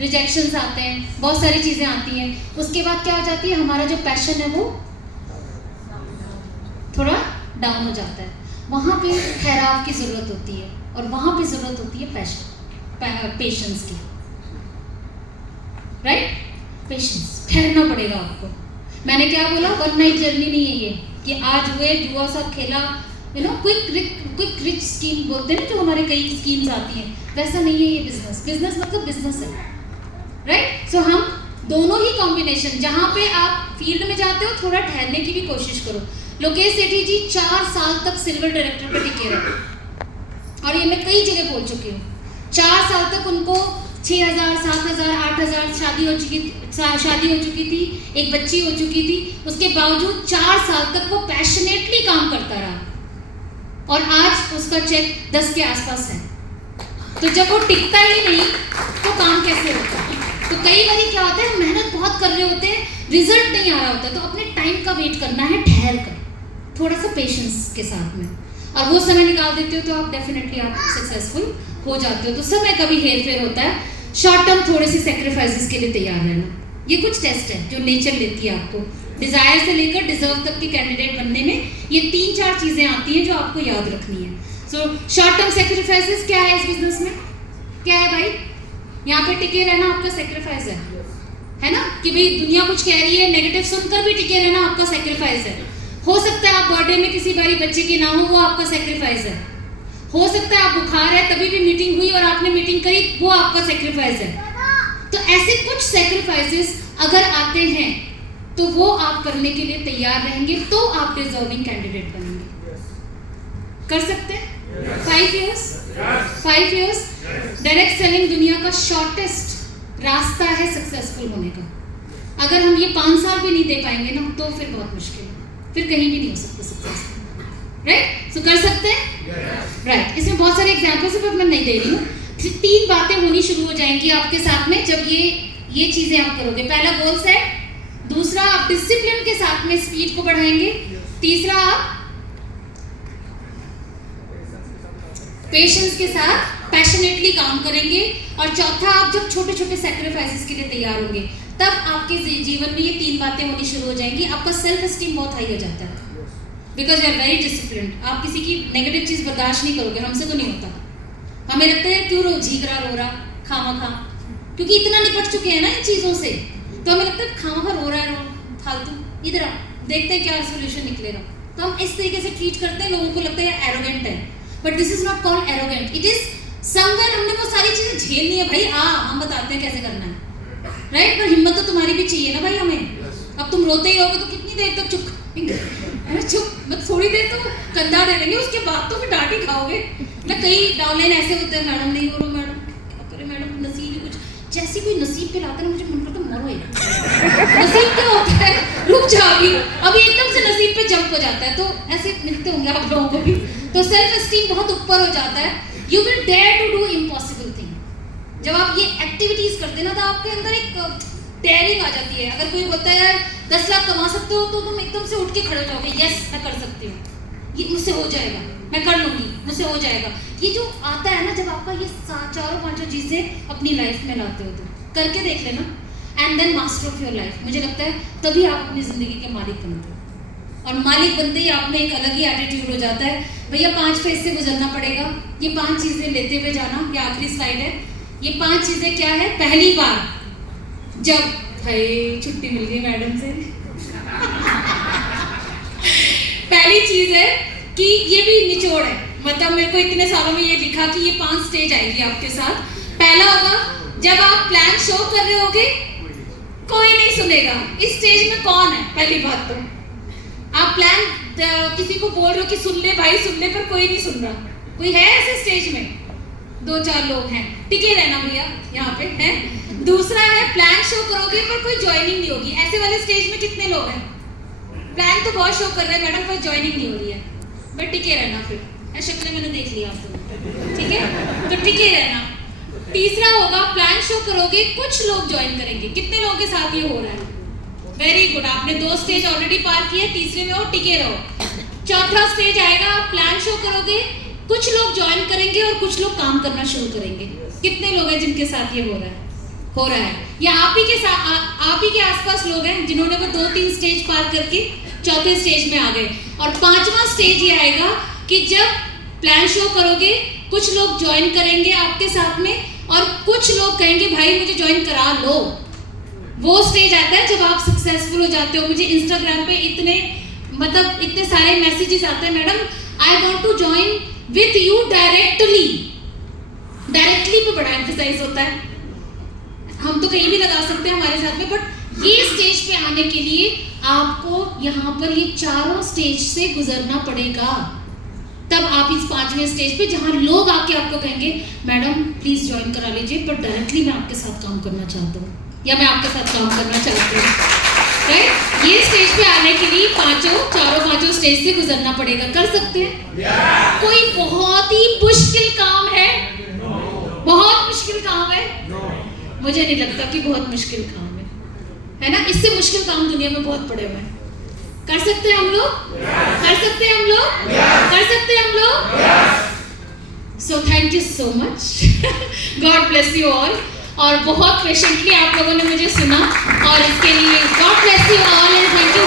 रिजेक्शंस आते हैं, बहुत सारी चीज़ें आती हैं। उसके बाद क्या हो जाती है, हमारा जो पैशन है वो थोड़ा डाउन हो जाता है। वहाँ पे ठहराव की ज़रूरत होती है और वहाँ पे ज़रूरत होती है पेशेंस की, राइट? पेशेंस, ठहरना पड़ेगा आपको। मैंने क्या बोला, वन नाइट जर्नी नहीं है ये कि आज हुए जुआ सब खेला, क्विक रिच स्कीम बोलते हैं ना, जो हमारे कई स्कीम्स आती हैं, वैसा नहीं है ये बिजनेस। बिजनेस मतलब बिजनेस है, राइट? सो हम दोनों ही कॉम्बिनेशन, जहाँ पे आप फील्ड में जाते हो थोड़ा ठहरने की भी कोशिश करो। लोकेश सेठी जी 4 साल तक सिल्वर डायरेक्टर पे टिके रहे, और ये मैं कई जगह बोल चुकी हूँ। 4 साल तक उनको 6,000, 7,000, 8,000 शादी हो चुकी थी, एक बच्ची हो चुकी थी। उसके बावजूद 4 साल तक वो पैशनेटली काम करता रहा, और आज उसका चेक 10 के आसपास है। तो जब वो टिकता ही नहीं तो काम कैसे होता है? तो कई बार क्या होता है, मेहनत बहुत कर रहे होते हैं, रिजल्ट नहीं आ रहा होता, तो अपने टाइम का वेट करना है, ठहर कर, थोड़ा सा पेशेंस के साथ में, और वो समय निकाल देते हो तो आप डेफिनेटली आप सक्सेसफुल हो जाते हो। तो समय का भी हेर फेर होता है। शॉर्ट टर्म थोड़े से सेक्रीफाइसेस के लिए तैयार रहना। ये कुछ टेस्ट है जो नेचर लेती है आपको, डिजायर से लेकर डिजर्व तक के कैंडिडेट बनने में ये 3-4 चीजें आती हैं जो आपको याद रखनी है। सो शॉर्ट टर्म सेक्रीफाइसेस क्या है इस बिजनेस में? क्या है भाई? यहाँ पे टिके रहना आपका सेक्रीफाइस है ना, कि भाई दुनिया कुछ कह रही है, नेगेटिव सुनकर भी टिके रहना आपका सेक्रीफाइस है। हो सकता है आप बर्थडे में किसी बारी बच्चे की ना हो, वो आपका सेक्रीफाइस है। हो सकता है आप बुखार है तभी भी मीटिंग हुई और आपने मीटिंग करी, वो आपका सेक्रीफाइस है। तो ऐसे कुछ सेक्रीफाइसेस अगर आते हैं तो वो आप करने के लिए तैयार रहेंगे तो आप डिजर्विंग कैंडिडेट बनेंगे। कर सकते हैं? 5 इयर्स डायरेक्ट सेलिंग दुनिया का शॉर्टेस्ट रास्ता है सक्सेसफुल होने का। अगर हम ये 5 साल भी नहीं दे पाएंगे ना तो फिर बहुत मुश्किल है, फिर कहीं भी नहीं हो सकता सक्सेसफुल, राइट? सो कर सकते हैं, राइट? इसमें बहुत सारे एग्जाम्पल्स है पर मैं नहीं दे रही हूँ। 3 बातें होनी शुरू हो जाएंगी आपके साथ में जब ये चीजें आप करोगे। पहला गोल सेट, दूसरा आप डिसिप्लिन के साथ में स्पीड को बढ़ाएंगे, तीसरा आप पेशेंस के साथ पैशनेटली काम करेंगे, और चौथा आप जब छोटे छोटे सेक्रीफाइसेस के लिए तैयार होंगे तब आपके जीवन में ये 3 बातें होनी शुरू हो जाएंगी। आपका सेल्फ एस्टीम बहुत हाई हो जाता है because you are very disciplined. आप किसी की नेगेटिव चीज बर्दाश्त नहीं करोगे, हमसे तो नहीं होता। हमें लगता है क्यों झीक रहा रो रहा खामा, क्योंकि इतना निपट चुके हैं ना इन चीजों से, तो हमें लगता है खामा रो रहा है फालतू, इधर आ देखते हैं क्या सोल्यूशन निकलेगा। तो हम इस तरीके से ट्रीट करते हैं, लोगों को लगता है एरोगेंट है, but this is not called arrogant, it is somewhere हमने वो सारी चीजें झेलनी है भाई। हम बताते हैं कैसे करना है, राइट? पर हिम्मत तो तुम्हारी भी चाहिए ना भाई हमें। अब तुम रोते ही रहोगे तो कितनी देर तक चुप मत, थोड़ी देर तो कंधा दे देंगे, उसके बाद तो फिर डांट ही खाओगे ना। कई डाउनलाइन ऐसे होते हैं, मैडम नहीं हो रहा, मैडम क्या करे, मैडम नसीब ही कुछ, जैसी कोई नसीब पे लाता है मुझे मन करता मरो ही। नसीब क्या होता है, रुक जाओगी अभी एकदम से नसीब पे जंप हो जाता है। तो ऐसे मिलते होंगे आप लोगों को भी। तो सेल्फ एस्टीम बहुत ऊपर हो जाता है। You will dare to do impossible thing. जब आप ये एक्टिविटीज करते हैं ना तो आपके अंदर एक डेयरिंग आ जाती है। अगर कोई बोलता है यार 10 लाख कमा सकते हो, तो तुम एकदम से उठ के खड़े हो जाओगे, यस मैं कर सकती हूँ, ये मुझसे हो जाएगा, मैं कर लूंगी, मुझसे हो जाएगा। ये जो आता है ना जब आपका ये 4-5 चीजें अपनी लाइफ में लाते हो, तो करके देख लेना, and then master of your life. मुझे लगता है तभी आप अपनी जिंदगी के मालिक बनते हो, और मालिक बनते ही आप में एक अलग ही एटीट्यूड हो जाता है। भैया 5 फेज से गुजरना पड़ेगा, ये 5 चीजें लेते हुए जाना। ये आखिरी स्लाइड है। ये 5 चीजें क्या है? पहली बार जब छुट्टी मिल गई मैडम से पहली चीज है कि ये भी निचोड़ है, मतलब मेरे को इतने सालों में ये लिखा कि ये 5 स्टेज आएगी आपके साथ। पहला होगा जब आप प्लान शो कर रहे होगे, कोई नहीं सुनेगा। इस स्टेज में कौन है? पहली बात तो आप प्लान किसी को बोल रहे हो कि सुन ले भाई सुन ले, पर कोई नहीं सुन रहा। कोई है ऐसे स्टेज में? 2-4 लोग हैं, टिके रहना भैया यहाँ पे है। दूसरा है प्लान शो करोगे पर कोई ज्वाइनिंग नहीं होगी। ऐसे वाले स्टेज में कितने लोग हैं? प्लान तो बहुत शो कर रहे हैं मैडम, पर ज्वाइनिंग नहीं हो रही है, बट टिके रहना। फिर शक्ल मैंने देख लिया आपको, ठीक है, तो टिके रहना। तीसरा होगा प्लान शो करोगे, कुछ लोग ज्वाइन करेंगे। कितने लोगों के साथ ये हो रहा है? वेरी गुड, आपने 2 स्टेज ऑलरेडी पार किए, तीसरे में हो, टिके रहो। चौथा स्टेज आएगा, आप प्लान शो करोगे, कुछ लोग ज्वाइन करेंगे और कुछ लोग काम करना शुरू करेंगे। कितने लोग हैं जिनके साथ ये हो रहा है? या आप ही के साथ आप ही के आसपास लोग हैं जिन्होंने वो 2-3 स्टेज पार करके चौथे स्टेज में आ गए। और 5वां स्टेज ये आएगा कि जब प्लान शो करोगे, कुछ लोग ज्वाइन करेंगे आपके साथ में और कुछ लोग कहेंगे भाई मुझे ज्वाइन करा लो। वो स्टेज आता है जब आप सक्सेसफुल हो जाते हो। मुझे इंस्टाग्राम पे इतने सारे मैसेजेस आते हैं, madam I want to join with you directly पे बड़ा एम्फसाइज होता है। हम तो कहीं भी लगा सकते हैं हमारे साथ में, बट ये स्टेज पे आने के लिए आपको यहाँ पर ये चारों स्टेज से गुजरना पड़ेगा। तब आप इस 5वें स्टेज पे, जहाँ लोग आके आपको कहेंगे मैडम प्लीज ज्वाइन करा लीजिए, बट डायरेक्टली मैं आपके साथ काम करना चाहता हूँ या मैं आपके साथ काम करना चाहती हूँ। राइट? ये स्टेज पे आने के लिए चारों पांचों स्टेज से गुजरना पड़ेगा। कर सकते हैं? कोई बहुत ही मुश्किल काम है? बहुत मुश्किल काम है? मुझे नहीं लगता कि बहुत मुश्किल काम है ना? इससे मुश्किल काम दुनिया में बहुत पड़े हुए हैं। कर सकते हैं हम लोग? कर सकते हैं हम लोग? कर सकते हैं हम लोग? So thank you so much, God bless you all. और बहुत पेशेंटली आप लोगों ने मुझे सुना और इसके लिए God bless you all and thank you